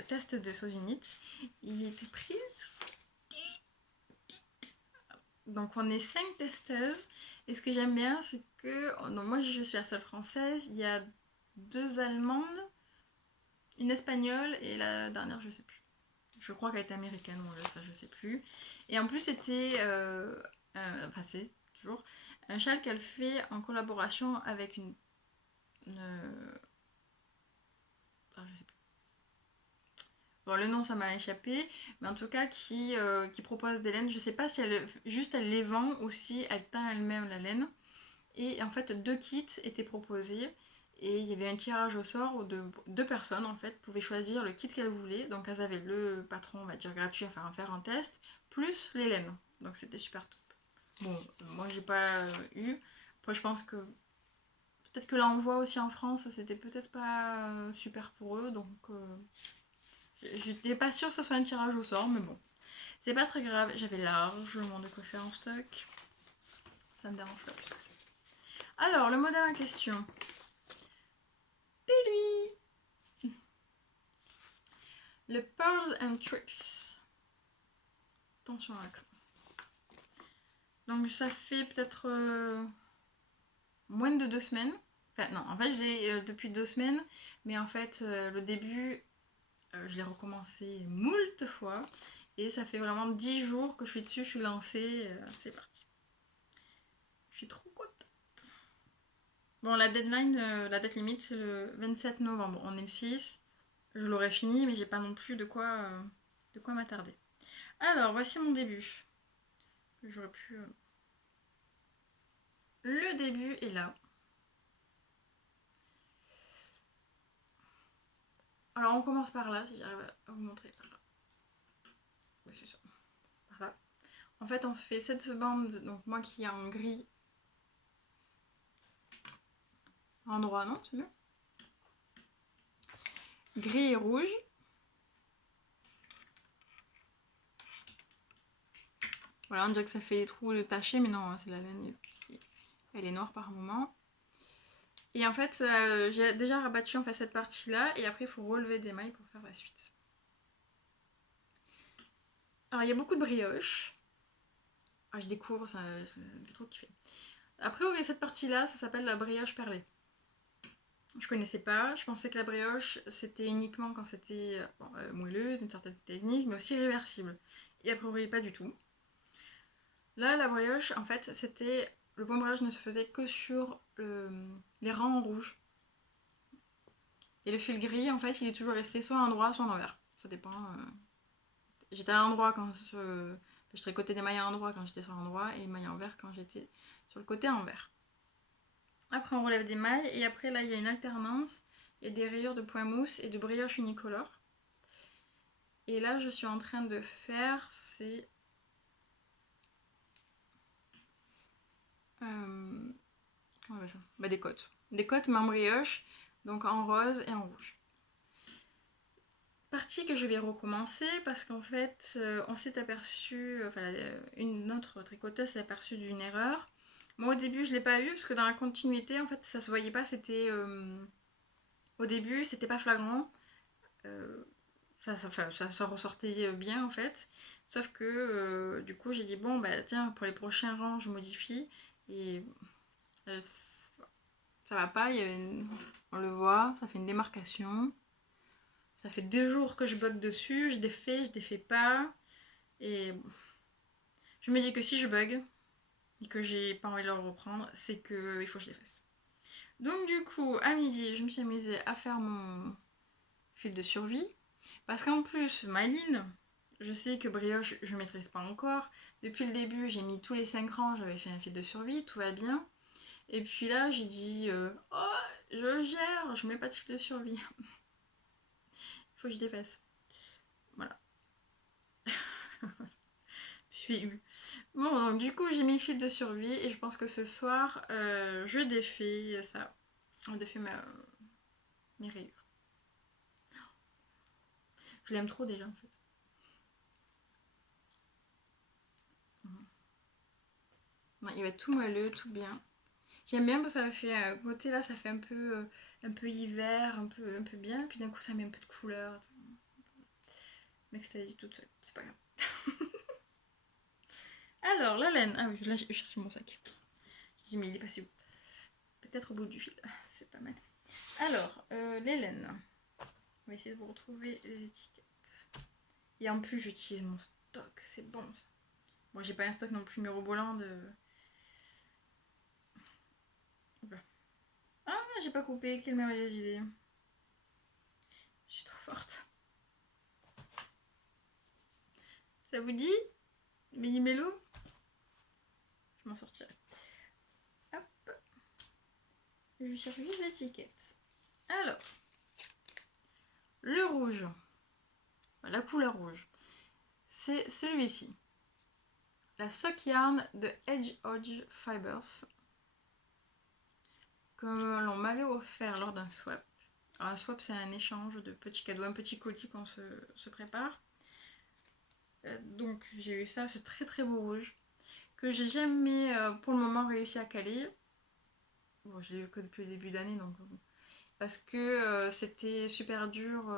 tests de Sosunit. Il était prise. Donc on est 5 testeuses, et ce que j'aime bien c'est que donc moi je suis la seule française, il y a 2 allemandes, une espagnole et la dernière je sais plus. Je crois qu'elle était américaine, ou ça je sais plus. Et en plus c'était, enfin c'est toujours, un châle qu'elle fait en collaboration avec je sais plus. Bon, le nom ça m'a échappé, mais en tout cas qui propose des laines. Je sais pas si elle les vend ou si elle teint elle-même la laine. Et en fait, 2 kits étaient proposés. Et il y avait un tirage au sort où 2 personnes en fait pouvaient choisir le kit qu'elles voulaient. Donc elles avaient le patron, on va dire gratuit, enfin à faire un test, plus les laines. Donc c'était super top. Bon, moi j'ai pas eu. Après je pense que peut-être que l'envoi aussi en France, c'était peut-être pas super pour eux. Donc j'étais pas sûre que ce soit un tirage au sort, mais bon. C'est pas très grave, j'avais largement de quoi faire en stock. Ça me dérange pas plus que ça. Alors, le modèle en question. C'est lui! Le Pearls and Tricks. Attention à l'accent. Donc ça fait peut-être moins de 2 semaines. Enfin non, en fait je l'ai depuis 2 semaines. Mais en fait le début, je l'ai recommencé moult fois. Et ça fait vraiment 10 jours que je suis dessus, je suis lancée. C'est parti. Je suis trop contente. Bon, la deadline, la date limite, c'est le 27 novembre. On est le 6. Je l'aurai fini, mais j'ai pas non plus de quoi m'attarder. Alors, voici mon début. J'aurais pu... Le début est là. Alors, on commence par là, si j'arrive à vous montrer. Par là. Oui, c'est ça. Par là. En fait, on fait cette bande, donc moi qui ai en gris. En droit, non? C'est mieux. Gris et rouge. Voilà, on dirait que ça fait des trous tachés, mais non, c'est la laine. Elle est noire par moment. Et en fait, j'ai déjà rabattu en fait cette partie-là, et après il faut relever des mailles pour faire la suite. Alors il y a beaucoup de brioche. Ah, je découvre, ça me fait trop kiffer. Après, il y a cette partie-là, ça s'appelle la brioche perlée. Je connaissais pas, je pensais que la brioche c'était uniquement quand c'était moelleuse, une certaine technique, mais aussi réversible. Et a priori, pas du tout. Là, la brioche, en fait, c'était. Le bon brioche ne se faisait que sur les rangs en rouge. Et le fil gris, en fait, il est toujours resté soit à l'endroit, soit à l'envers. Ça dépend. J'étais à l'endroit quand je tricotais des mailles à l'endroit quand j'étais sur l'endroit et mailles à l'envers quand j'étais sur le côté envers. Après, on relève des mailles et après, là, il y a une alternance. Il y a des rayures de point mousse et de brioche unicolore. Et là, je suis en train de faire, c'est... comment on appelle ça? Bah, des côtes. Des côtes main brioche, donc en rose et en rouge. Partie que je vais recommencer parce qu'en fait, on s'est aperçu, enfin, une autre tricoteuse s'est aperçue d'une erreur. Moi, au début, je l'ai pas eu parce que dans la continuité, en fait, ça se voyait pas. C'était... au début, c'était pas flagrant. Ça ressortait bien en fait. Sauf que du coup j'ai dit bon bah tiens pour les prochains rangs je modifie et euh, ça va pas, on le voit, ça fait une démarcation. Ça fait 2 jours que je bug dessus, je défais pas. Et je me dis que si je bug et que j'ai pas envie de le reprendre, c'est que il faut que je défasse. Donc du coup à midi je me suis amusée à faire mon fil de survie. Parce qu'en plus, ma ligne, je sais que brioche, je ne maîtrise pas encore. Depuis le début, j'ai mis tous les 5 rangs, j'avais fait un fil de survie, tout va bien. Et puis là, j'ai dit, oh, je gère, je mets pas de fil de survie. Il faut que je défasse. Voilà. Je fais U. Bon, donc du coup, j'ai mis le fil de survie et je pense que ce soir, je défais ça. Je défais mes rayures. Je l'aime trop déjà en fait. Ouais, il va être tout moelleux, tout bien. J'aime bien parce que ça fait côté là, ça fait un peu hiver, un peu bien, puis d'un coup ça met un peu de couleur. M'extasie toute seule, c'est pas grave. Alors la laine, ah oui, là je cherche mon sac. Je dis mais il est passé où? Peut-être au bout du fil, c'est pas mal. Alors les laines, on va essayer de vous retrouver les étiquettes. Et en plus, j'utilise mon stock, c'est bon ça. Bon, j'ai pas un stock non plus mirobolant de... Ah, j'ai pas coupé, quelle merveilleuse idée. Je suis trop forte. Ça vous dit Mini mélo? Je m'en sortirai. Hop. Je cherche juste l'étiquette. Alors, le rouge, la couleur rouge, c'est celui-ci. La Sock Yarn de Edge Hodge Fibers, que l'on m'avait offert lors d'un swap. Alors, un swap, c'est un échange de petits cadeaux, un petit colis qu'on se prépare. Donc, j'ai eu ça, ce très très beau rouge, que j'ai jamais pour le moment réussi à caler. Bon, je l'ai eu que depuis le début d'année, donc parce que c'était super dur.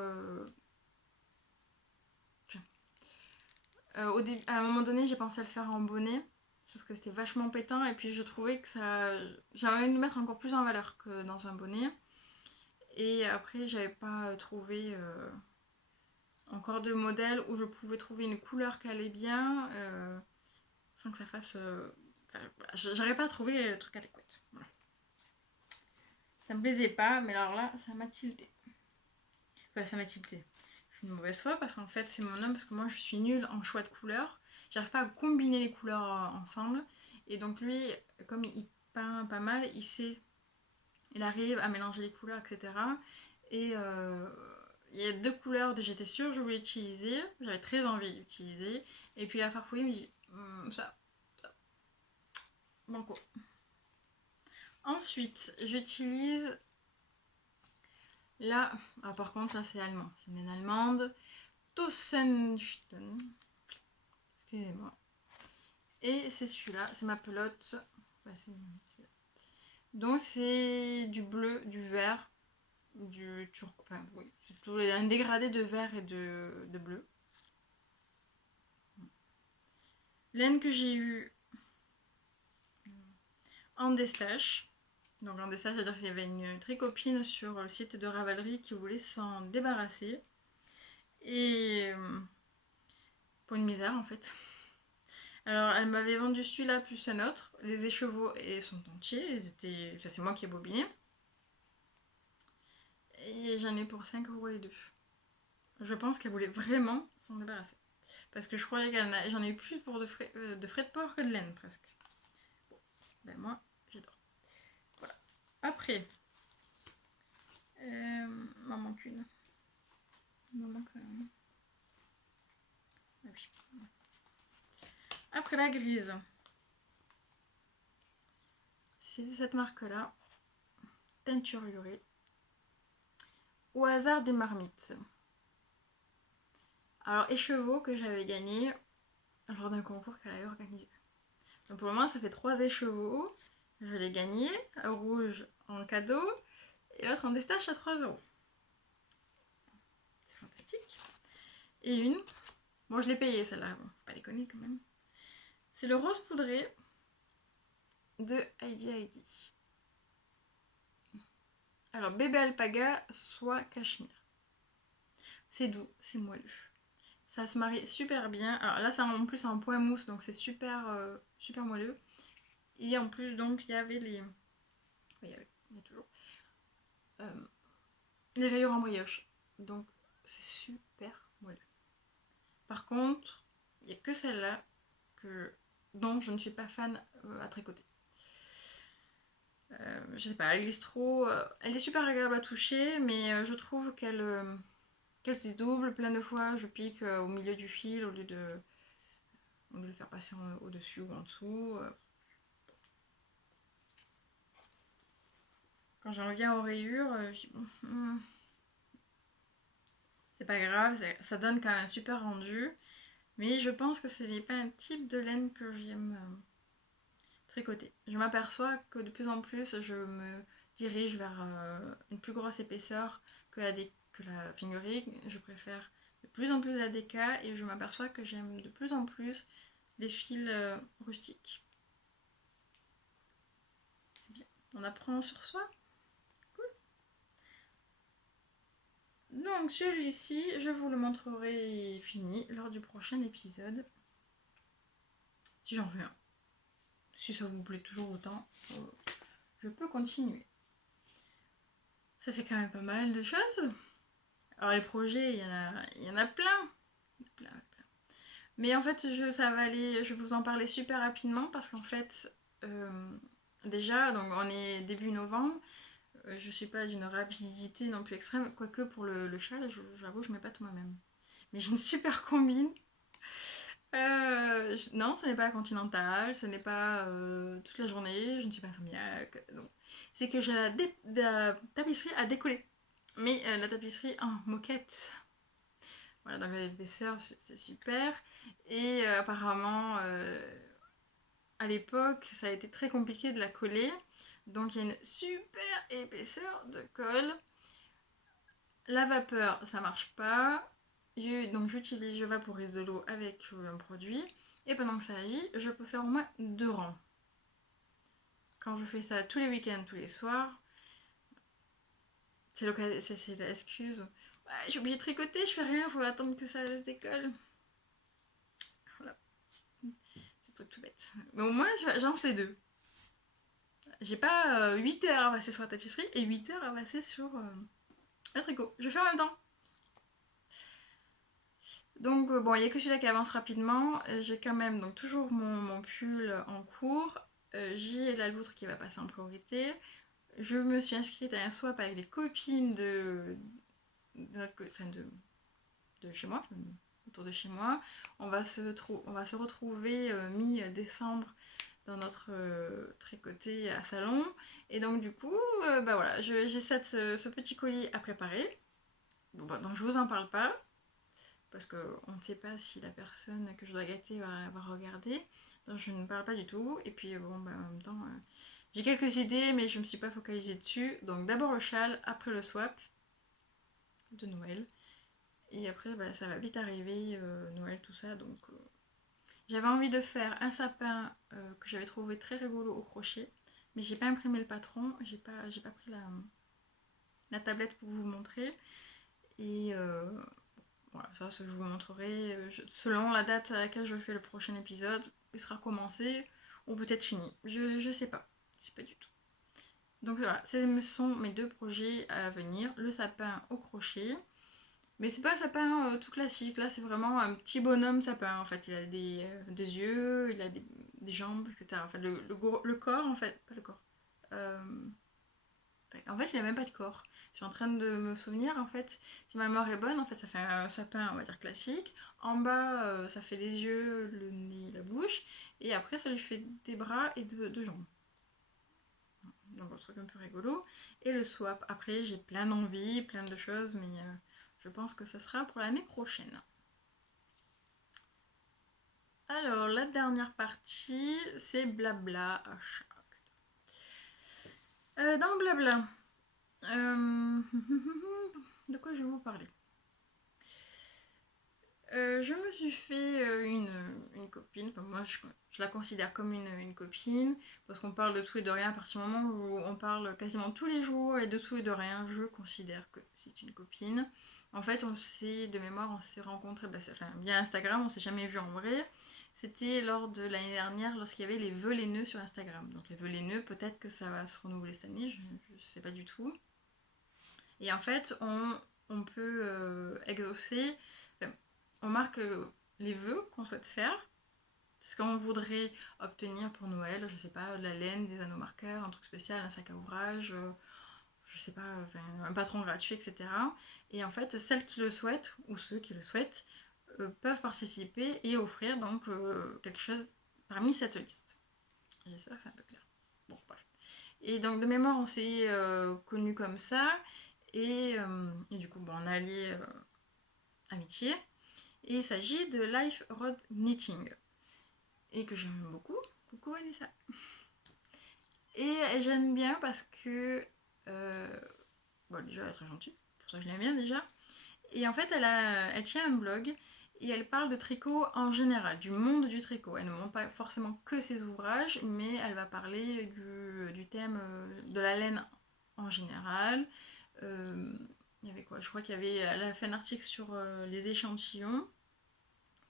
À un moment donné, j'ai pensé à le faire en bonnet, sauf que c'était vachement pétant, et puis je trouvais que ça... J'avais envie de le mettre encore plus en valeur que dans un bonnet. Et après, j'avais pas trouvé encore de modèle où je pouvais trouver une couleur qui allait bien, sans que ça fasse... j'arrivais pas à trouver le truc adéquat. Voilà. Ça me plaisait pas, mais alors là, ça m'a tilté. Enfin, ça m'a tilté. Je suis une mauvaise foi parce qu'en fait, c'est mon homme, parce que moi, je suis nulle en choix de couleurs. J'arrive pas à combiner les couleurs ensemble. Et donc, lui, comme il peint pas mal, il arrive à mélanger les couleurs, etc. Et il y a 2 couleurs que j'étais sûre que je voulais utiliser. J'avais très envie d'utiliser. Et puis, la farfouille me dit ça. Banco. Ensuite, j'utilise là. Ah, par contre, ça c'est allemand. C'est une laine allemande. Tossensten. Excusez-moi. Et c'est celui-là, c'est ma pelote. Ouais, c'est celui-là. Donc c'est du bleu, du vert, du turquoise. Enfin, oui, c'est un dégradé de vert et de bleu. Laine que j'ai eue en destache. Donc en destache, c'est-à-dire qu'il y avait une très copine sur le site de Ravelry qui voulait s'en débarrasser. Et pour une misère en fait. Alors elle m'avait vendu celui-là plus un autre. Les écheveaux sont entiers. Enfin, c'est moi qui ai bobiné. Et j'en ai pour 5 € les deux. Je pense qu'elle voulait vraiment s'en débarrasser. Parce que je croyais j'en ai eu plus pour de frais de port que de laine presque. Bon, ben moi, j'adore. Voilà. Après, m'en manque une. M'en manque un. Ah oui. Après la grise, c'est cette marque-là, teinturlurée. Au hasard des marmites. Alors, écheveau que j'avais gagné lors d'un concours qu'elle avait organisé. Donc pour le moment, ça fait 3 écheveaux. Je l'ai gagné, rouge en cadeau et l'autre en destache à 3 €. C'est fantastique. Et une, bon, je l'ai payée celle-là, bon, pas déconner quand même. C'est le rose poudré de Heidi Heidi. Alors, bébé alpaga, soie cachemire. C'est doux, c'est moelleux. Ça se marie super bien. Alors là, ça en plus en point mousse, donc c'est super, super moelleux. Et en plus, donc, il y avait les... Il y a toujours... les rayures en brioche. Donc, c'est super moelleux. Par contre, il n'y a que celle-là dont je ne suis pas fan à tricoter. Je sais pas, elle glisse trop. Elle est super agréable à toucher, mais je trouve qu'elle se double plein de fois. Je pique au milieu du fil au lieu de le faire passer au-dessus ou en dessous. Quand j'en viens aux rayures, je dis bon, c'est pas grave, ça donne quand même un super rendu. Mais je pense que ce n'est pas un type de laine que j'aime tricoter. Je m'aperçois que de plus en plus, je me dirige vers une plus grosse épaisseur que la fingering. Je préfère de plus en plus la DK et je m'aperçois que j'aime de plus en plus les fils rustiques. C'est bien. On apprend sur soi. Cool. Donc celui-ci, je vous le montrerai fini lors du prochain épisode. Si j'en fais un. Si ça vous plaît toujours autant, je peux continuer. Ça fait quand même pas mal de choses. Alors les projets, il y en a plein. Plein. Mais en fait, je vais vous en parler super rapidement parce qu'en fait, déjà, donc on est début novembre. Je suis pas d'une rapidité non plus extrême, quoique pour le châle, j'avoue, je m'épate moi-même. Mais j'ai une super combine. Non, ce n'est pas continental, ce n'est pas toute la journée, je ne suis pas insomniaque. C'est que j'ai la tapisserie à décoller. Mais la tapisserie en moquette. Voilà, donc l'épaisseur, c'est super. Et apparemment, à l'époque, ça a été très compliqué de la coller. Donc il y a une super épaisseur de colle. La vapeur, ça marche pas. Donc je vaporise de l'eau avec un produit. Et pendant que ça agit, je peux faire au moins 2 rangs. Quand je fais ça tous les week-ends, tous les soirs, c'est l'excuse. Ouais, j'ai oublié de tricoter, je fais rien, faut attendre que ça se décolle. Voilà. C'est un truc tout bête. Mais au moins, j'en fais 2. J'ai pas 8 heures à passer sur la tapisserie et 8 heures à passer sur le tricot. Je fais en même temps. Donc bon, il n'y a que celui-là qui avance rapidement. J'ai quand même donc toujours mon pull en cours. J'ai la loutre qui va passer en priorité. Je me suis inscrite à un swap avec les copines de chez moi, autour de chez moi. On va se retrouver mi-décembre dans notre tricoté à salon. Et donc du coup, bah voilà, j'ai ce petit colis à préparer. Bon, bah, donc je vous en parle pas parce qu'on ne sait pas si la personne que je dois gâter va regarder. Donc je ne parle pas du tout. Et puis bon, bah, en même temps, j'ai quelques idées, mais je ne me suis pas focalisée dessus. Donc d'abord le châle, après le swap de Noël. Et après, bah, ça va vite arriver, Noël, tout ça. Donc j'avais envie de faire un sapin que j'avais trouvé très rigolo au crochet. Mais j'ai pas imprimé le patron, j'ai pas pris la tablette pour vous montrer. Et voilà, ça je vous montrerai. Selon la date à laquelle je fais le prochain épisode, il sera commencé ou peut-être fini. Je sais pas. Je sais pas du tout. Donc voilà, ce sont mes 2 projets à venir. Le sapin au crochet. Mais c'est pas un sapin tout classique. Là, c'est vraiment un petit bonhomme sapin. En fait, il a des yeux, il a des jambes, etc. Enfin, le corps, en fait. Pas le corps. Euh, En fait, il a même pas de corps. Je suis en train de me souvenir, en fait, si ma mémoire est bonne, en fait, ça fait un sapin, on va dire, classique. En bas, ça fait les yeux, le nez, la bouche. Et après, ça lui fait des bras et deux jambes. Donc, un truc un peu rigolo. Et le swap. Après, j'ai plein d'envies, plein de choses, mais je pense que ça sera pour l'année prochaine. Alors, la dernière partie, c'est blabla. Dans le blabla, de quoi je vais vous parler? Je me suis fait une copine, enfin, moi je la considère comme une copine, parce qu'on parle de tout et de rien à partir du moment où on parle quasiment tous les jours et de tout et de rien, je considère que c'est une copine. En fait, de mémoire, on s'est rencontrés via Instagram, on s'est jamais vu en vrai. C'était lors de l'année dernière, lorsqu'il y avait les vœux les nœuds sur Instagram. Donc les vœux les nœuds, peut-être que ça va se renouveler cette année, je sais pas du tout. Et en fait, on peut exaucer, enfin, on marque les vœux qu'on souhaite faire, ce qu'on voudrait obtenir pour Noël, je sais pas, de la laine, des anneaux marqueurs, un truc spécial, un sac à ouvrage, je sais pas, enfin, un patron gratuit, etc. Et en fait, celles qui le souhaitent, ou ceux qui le souhaitent, peuvent participer et offrir donc quelque chose parmi cette liste. J'espère que c'est un peu clair. Bon, bref. Et donc de mémoire, on s'est connus comme ça. Et du coup, bon, on a allié amitié. Et il s'agit de Life Road Knitting. Et que j'aime beaucoup. Coucou Anissa. Et j'aime bien parce que... bon, déjà, elle est très gentille. Pour ça, je l'aime bien déjà. Et en fait, elle tient un blog et elle parle de tricot en général, du monde du tricot. Elle ne montre pas forcément que ses ouvrages, mais elle va parler du thème de la laine en général. il y avait quoi? Je crois elle a fait un article sur les échantillons.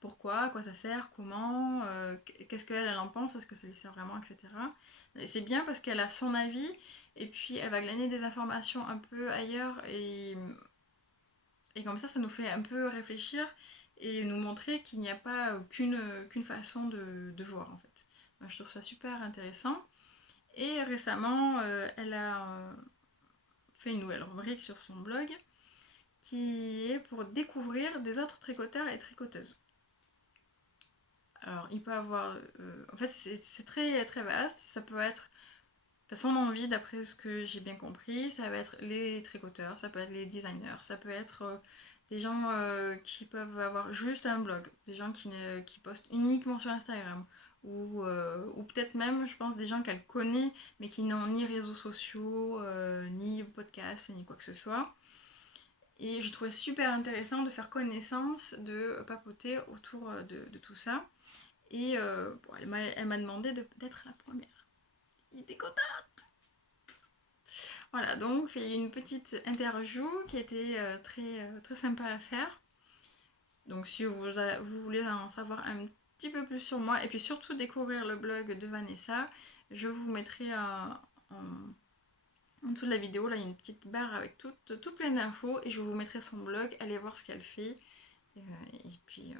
Pourquoi, à quoi ça sert, comment, qu'est-ce qu'elle en pense, est-ce que ça lui sert vraiment, etc. Et c'est bien parce qu'elle a son avis et puis elle va glaner des informations un peu ailleurs et comme ça nous fait un peu réfléchir et nous montrer qu'il n'y a pas qu'une façon de voir en fait. Donc je trouve ça super intéressant. Et récemment, elle a fait une nouvelle rubrique sur son blog qui est pour découvrir des autres tricoteurs et tricoteuses. Alors, il peut avoir. En fait, c'est très, très vaste. Ça peut être. De son envie, d'après ce que j'ai bien compris, ça va être les tricoteurs, ça peut être les designers, ça peut être des gens qui peuvent avoir juste un blog, des gens qui postent uniquement sur Instagram, ou peut-être même, je pense, des gens qu'elle connaît, mais qui n'ont ni réseaux sociaux, ni podcast, ni quoi que ce soit. Et je trouvais super intéressant de faire connaissance, de papoter autour de tout ça. Et bon, elle m'a demandé d'être la première. Il était content. Voilà, donc il y a une petite interview qui était très sympa à faire. Donc si vous voulez en savoir un petit peu plus sur moi, et puis surtout découvrir le blog de Vanessa, je vous mettrai en dessous de la vidéo, là il y a une petite barre avec tout plein d'infos, et je vous mettrai son blog, allez voir ce qu'elle fait. Et puis...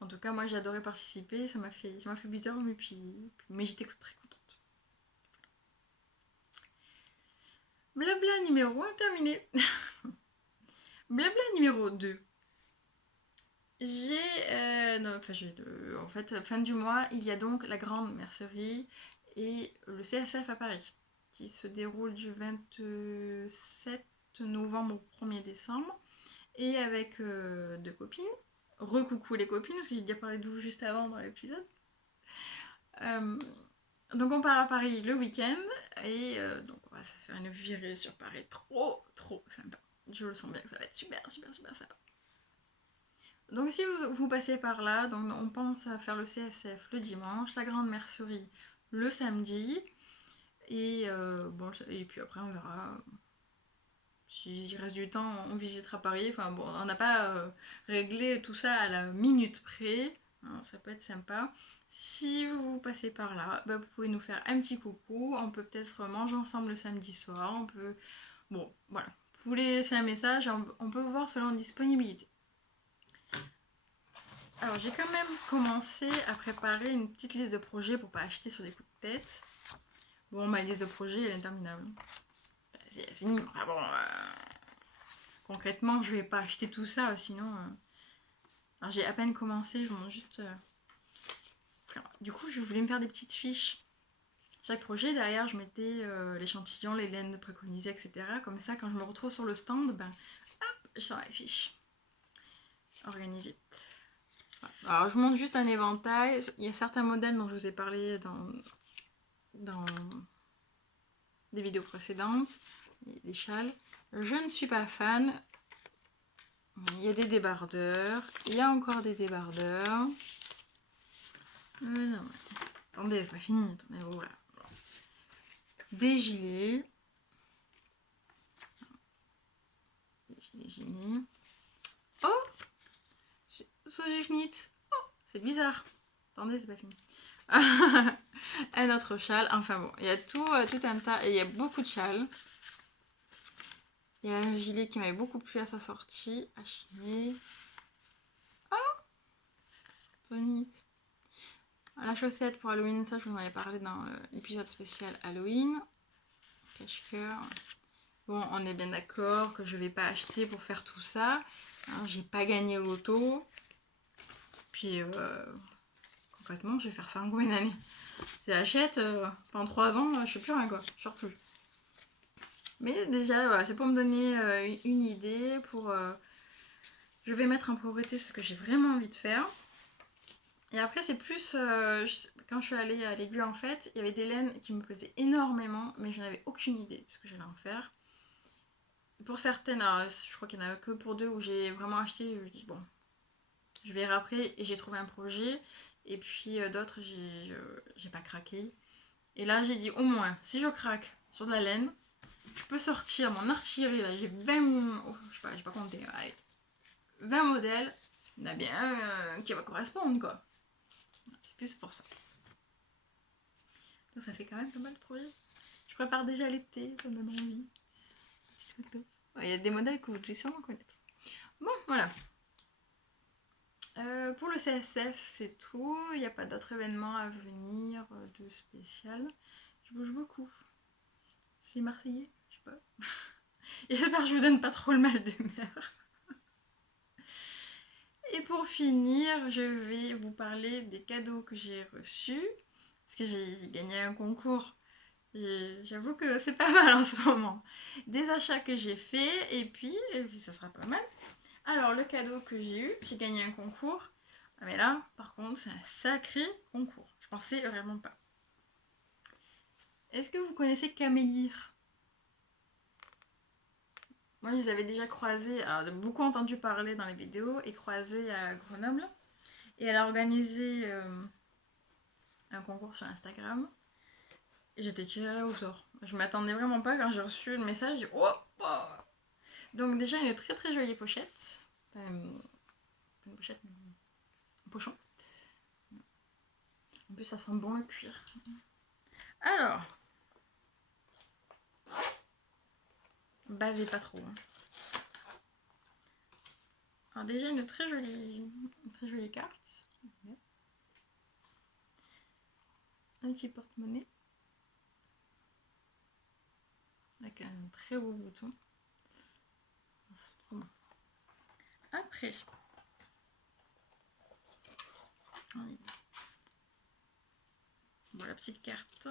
en tout cas, moi j'ai adoré participer, ça m'a fait bizarre, mais j'étais très contente. Blabla numéro 1 terminé. Blabla numéro 2. En fait, fin du mois, il y a donc la grande mercerie et le CSF à Paris, qui se déroule du 27 novembre au 1er décembre. Et avec deux copines. Recoucou les copines, parce que j'ai déjà parlé de vous juste avant dans l'épisode. Donc on part à Paris le week-end, et donc on va se faire une virée sur Paris trop sympa. Je le sens bien que ça va être super sympa. Donc si vous passez par là, donc on pense à faire le CSF le dimanche, la grande mercerie le samedi, et puis après on verra. S'il reste du temps, on visitera Paris. Enfin bon, on n'a pas réglé tout ça à la minute près. Hein, ça peut être sympa. Si vous passez par là, vous pouvez nous faire un petit coucou. On peut peut-être manger ensemble le samedi soir. On peut... Bon, voilà. Vous voulez laisser un message, on peut voir selon disponibilité. Alors j'ai quand même commencé à préparer une petite liste de projets pour pas acheter sur des coups de tête. Bon, ma liste de projets elle est interminable. C'est fini. Ah bon, concrètement, je vais pas acheter tout ça, sinon... Alors j'ai à peine commencé, je montre juste... Du coup, je voulais me faire des petites fiches. Chaque projet, derrière, je mettais l'échantillon, les laines préconisées, etc. Comme ça, quand je me retrouve sur le stand, hop, je sors les fiches. Organisées. Alors, je vous montre juste un éventail. Il y a certains modèles dont je vous ai parlé dans des vidéos précédentes. Des châles. Je ne suis pas fan. Il y a des débardeurs. Il y a encore des débardeurs. Non, attendez, c'est pas fini. Attendez, voilà. Des gilets. Des gilets. Oh, oh, c'est bizarre. Attendez, c'est pas fini. Un autre châle. Enfin bon, il y a tout un tas. Et il y a beaucoup de châles. Il y a un gilet qui m'avait beaucoup plu à sa sortie. À chiner. Oh, bonite. La chaussette pour Halloween, ça je vous en avais parlé dans l'épisode spécial Halloween. Cache-cœur. Bon, on est bien d'accord que je vais pas acheter pour faire tout ça. Hein, j'ai pas gagné au loto. Puis, concrètement, je vais faire ça en combien d'années? Si j'achète pendant 3 ans, je sais plus rien quoi. Je sors plus. Mais déjà, voilà, c'est pour me donner une idée. Je vais mettre en priorité ce que j'ai vraiment envie de faire. Et après, c'est plus... quand je suis allée à l'Aiguille, en fait, il y avait des laines qui me plaisaient énormément, mais je n'avais aucune idée de ce que j'allais en faire. Pour certaines, alors, je crois qu'il n'y en a que pour 2 où j'ai vraiment acheté, je dis bon, je verrai après, et j'ai trouvé un projet. Et puis d'autres, j'ai pas craqué. Et là, j'ai dit au moins, si je craque sur de la laine, je peux sortir mon artillerie là, j'ai 20, oh, je sais pas compter, allez, 20 modèles, il y en a bien un qui va correspondre quoi. C'est plus pour ça. Donc ça fait quand même pas mal de projets. Je prépare déjà l'été, ça me donne envie. Petite photo. Il y a des modèles que vous devez sûrement connaître. Bon, voilà. Pour le CSF, c'est tout. Il n'y a pas d'autres événements à venir de spécial. Je bouge beaucoup. C'est marseillais, je sais pas. J'espère que je vous donne pas trop le mal de mer. Et pour finir, je vais vous parler des cadeaux que j'ai reçus. Parce que j'ai gagné un concours. Et j'avoue que c'est pas mal en ce moment. Des achats que j'ai faits et puis ça sera pas mal. Alors le cadeau que j'ai gagné un concours. Mais là, par contre, c'est un sacré concours. Je pensais vraiment pas. Est-ce que vous connaissez Camélie? Moi, je les avais déjà croisés, alors j'ai beaucoup entendu parler dans les vidéos et croisés à Grenoble. Et elle a organisé un concours sur Instagram. Et j'étais tirée au sort. Je m'attendais vraiment pas quand j'ai reçu le message. J'ai dit, oh, oh. Donc déjà, une très très jolie pochette. Pas une pochette, mais un pochon. En plus, ça sent bon le cuir. Alors, bavez pas trop. Hein. Alors déjà, une très jolie carte. Un petit porte-monnaie. Avec un très beau bouton. C'est trop bon. Après, bon, la petite carte.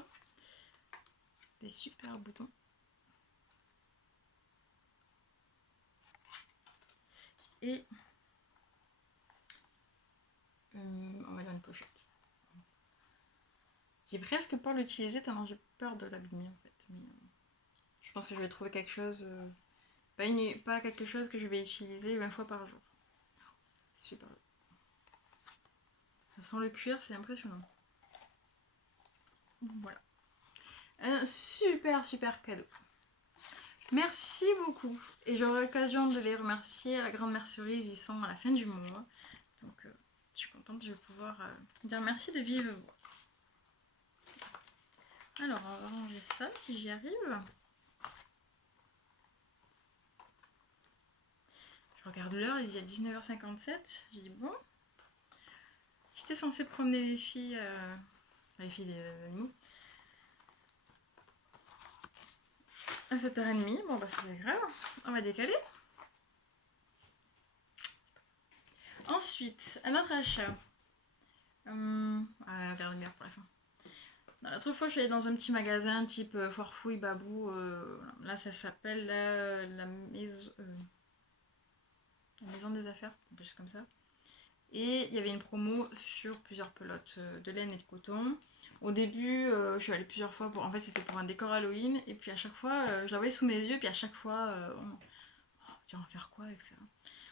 Des super boutons. Et on va dans une pochette. J'ai presque peur de l'utiliser tellement j'ai peur de l'abîmer en fait. Mais, je pense que je vais trouver quelque chose, pas quelque chose que je vais utiliser 20 fois par jour. Super. Ça sent le cuir, c'est impressionnant. Voilà. Un super cadeau. Merci beaucoup. Et j'aurai l'occasion de les remercier à la Grande Mercerise, ils sont à la fin du mois. Donc je suis contente, je vais pouvoir dire merci de vive voix. Alors on va ranger ça si j'y arrive. Je regarde l'heure, il est déjà 19h57. J'ai dit bon. J'étais censée promener les filles des animaux. À 7h30, bon bah c'est pas grave, on va décaler. Ensuite, un autre achat. Regardez bien pour la fin. L'autre fois, je suis allée dans un petit magasin type Foire-Fouille, Babou. Là, ça s'appelle la maison des affaires, quelque chose comme ça. Et il y avait une promo sur plusieurs pelotes de laine et de coton. Au début, je suis allée plusieurs fois. En fait, c'était pour un décor Halloween. Et puis à chaque fois, je la voyais sous mes yeux. Puis à chaque fois, tu vas en faire quoi avec ça?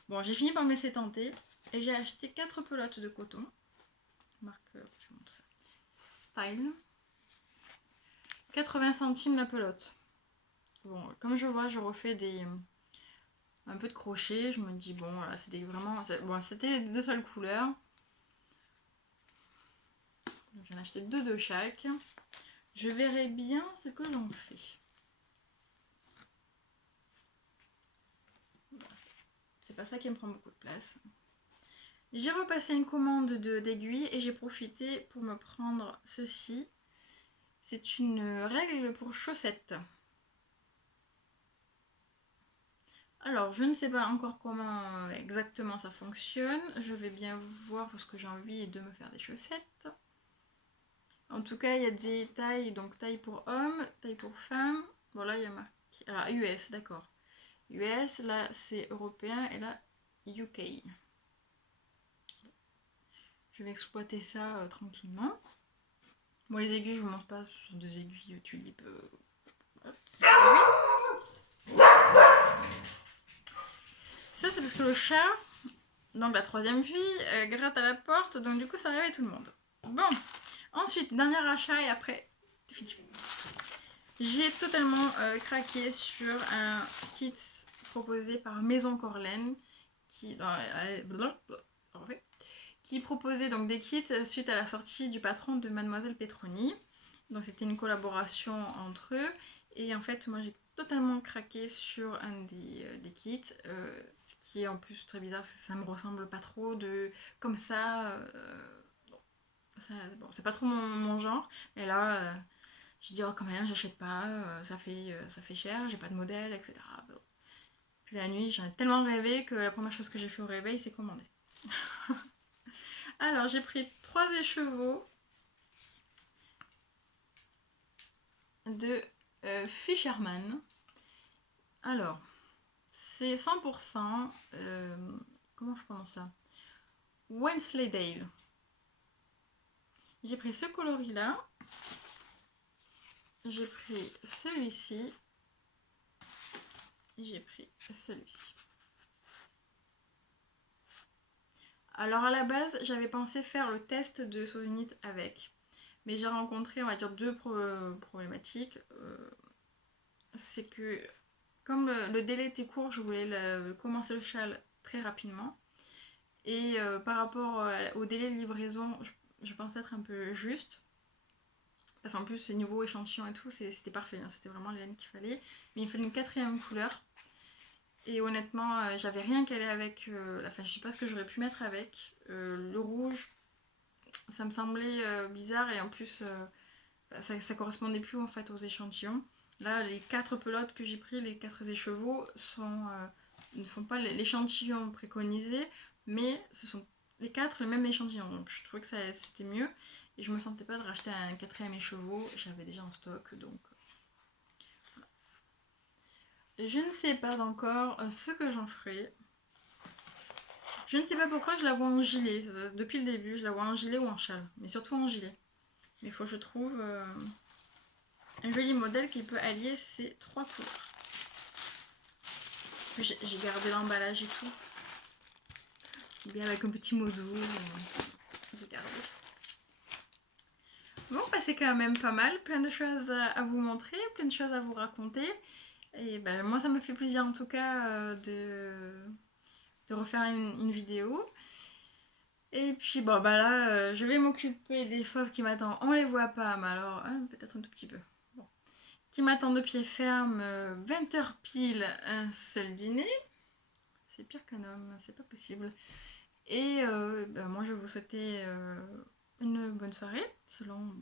Bon, j'ai fini par me laisser tenter. Et j'ai acheté 4 pelotes de coton. Marque, je vous montre ça. Style. 80 centimes la pelote. Bon, comme je vois, je refais un peu de crochet. Je me dis, bon, là, c'était vraiment... Bon, c'était de seules couleurs. J'en ai acheté 2 de chaque. Je verrai bien ce que j'en fais. C'est pas ça qui me prend beaucoup de place. J'ai repassé une commande d'aiguilles et j'ai profité pour me prendre ceci. C'est une règle pour chaussettes. Alors, je ne sais pas encore comment exactement ça fonctionne. Je vais bien voir parce que j'ai envie de me faire des chaussettes. En tout cas, il y a des tailles, donc taille pour homme, taille pour femme. Bon, là, il y a marqué... Alors, US, d'accord. US, là, c'est européen et là, UK. Je vais exploiter ça tranquillement. Bon, les aiguilles, je vous montre pas, ce sont des aiguilles tulipes. Ça, c'est parce que le chat, donc la troisième fille, gratte à la porte, donc du coup, ça réveille tout le monde. Bon, ensuite, dernier achat et après, J'ai totalement craqué sur un kit proposé par Maison Corlaine qui proposait donc des kits suite à la sortie du patron de Mademoiselle Petroni. Donc c'était une collaboration entre eux et en fait moi j'ai totalement craqué sur un des kits, ce qui est en plus très bizarre parce que ça me ressemble pas trop de comme ça. Bon, c'est pas trop mon genre, mais là je dis oh quand même j'achète pas, ça fait cher, j'ai pas de modèle, etc. Bon. Puis la nuit j'en ai tellement rêvé que la première chose que j'ai fait au réveil c'est commander. Alors j'ai pris 3 écheveaux de Fisherman. Alors c'est 100%, comment je prononce ça, Wensleydale. J'ai pris ce coloris là, j'ai pris celui-ci, j'ai pris celui-ci. Alors à la base, j'avais pensé faire le test de Solunite avec, mais j'ai rencontré, on va dire, deux problématiques. C'est que comme le délai était court, je voulais commencer le châle très rapidement. Et par rapport au délai de livraison, je pensais être un peu juste. Parce qu'en plus, niveau échantillon et tout, c'était parfait. Hein, c'était vraiment la laine qu'il fallait. Mais il me fallait une 4e couleur. Et honnêtement, j'avais rien qu'elle allait avec. Enfin, je sais pas ce que j'aurais pu mettre avec. Le rouge, ça me semblait bizarre. Et en plus, ça correspondait plus en fait aux échantillons. Là, les 4 pelotes que j'ai pris, les 4 écheveaux, ne font pas l'échantillon préconisé, mais ce sont les 4 le même échantillon. Donc je trouvais que c'était mieux. Et je me sentais pas de racheter un 4e écheveau. J'avais déjà en stock, donc voilà. Je ne sais pas encore ce que j'en ferai. Je ne sais pas pourquoi je la vois en gilet. Depuis le début, je la vois en gilet ou en châle. Mais surtout en gilet. Mais il faut que je trouve un joli modèle qui peut allier ces 3 couleurs. J'ai gardé l'emballage et tout. Bien avec un petit mot doux. J'ai gardé. Bon, bah, c'est quand même pas mal. Plein de choses à vous montrer, plein de choses à vous raconter. Et ben, moi, ça me fait plaisir en tout cas de refaire une vidéo. Et puis bon bah là je vais m'occuper des fauves qui m'attendent. On les voit pas, mais alors peut-être un tout petit peu. Bon. Qui m'attendent de pied ferme, 20h pile, un seul dîner. C'est pire qu'un homme, c'est pas possible. Et ben, moi je vais vous souhaiter une bonne soirée, selon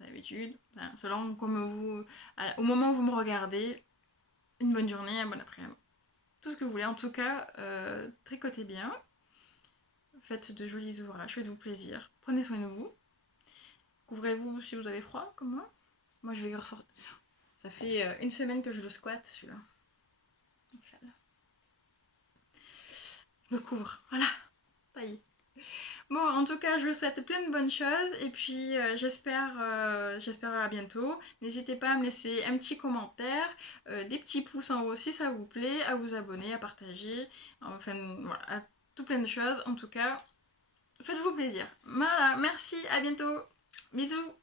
d'habitude, enfin, selon comme vous, au moment où vous me regardez, une bonne journée, un bon après-midi. Tout ce que vous voulez, en tout cas, tricotez bien. Faites de jolis ouvrages, faites-vous plaisir. Prenez soin de vous. Couvrez-vous si vous avez froid, comme moi. Moi, je vais ressortir. Ça fait une semaine que je le squatte, celui-là. Je me couvre. Voilà. Ça y est. Bon, en tout cas, je vous souhaite plein de bonnes choses. Et puis, j'espère à bientôt. N'hésitez pas à me laisser un petit commentaire, des petits pouces en haut si ça vous plaît, à vous abonner, à partager. Enfin, voilà, à tout plein de choses. En tout cas, faites-vous plaisir. Voilà, merci, à bientôt. Bisous.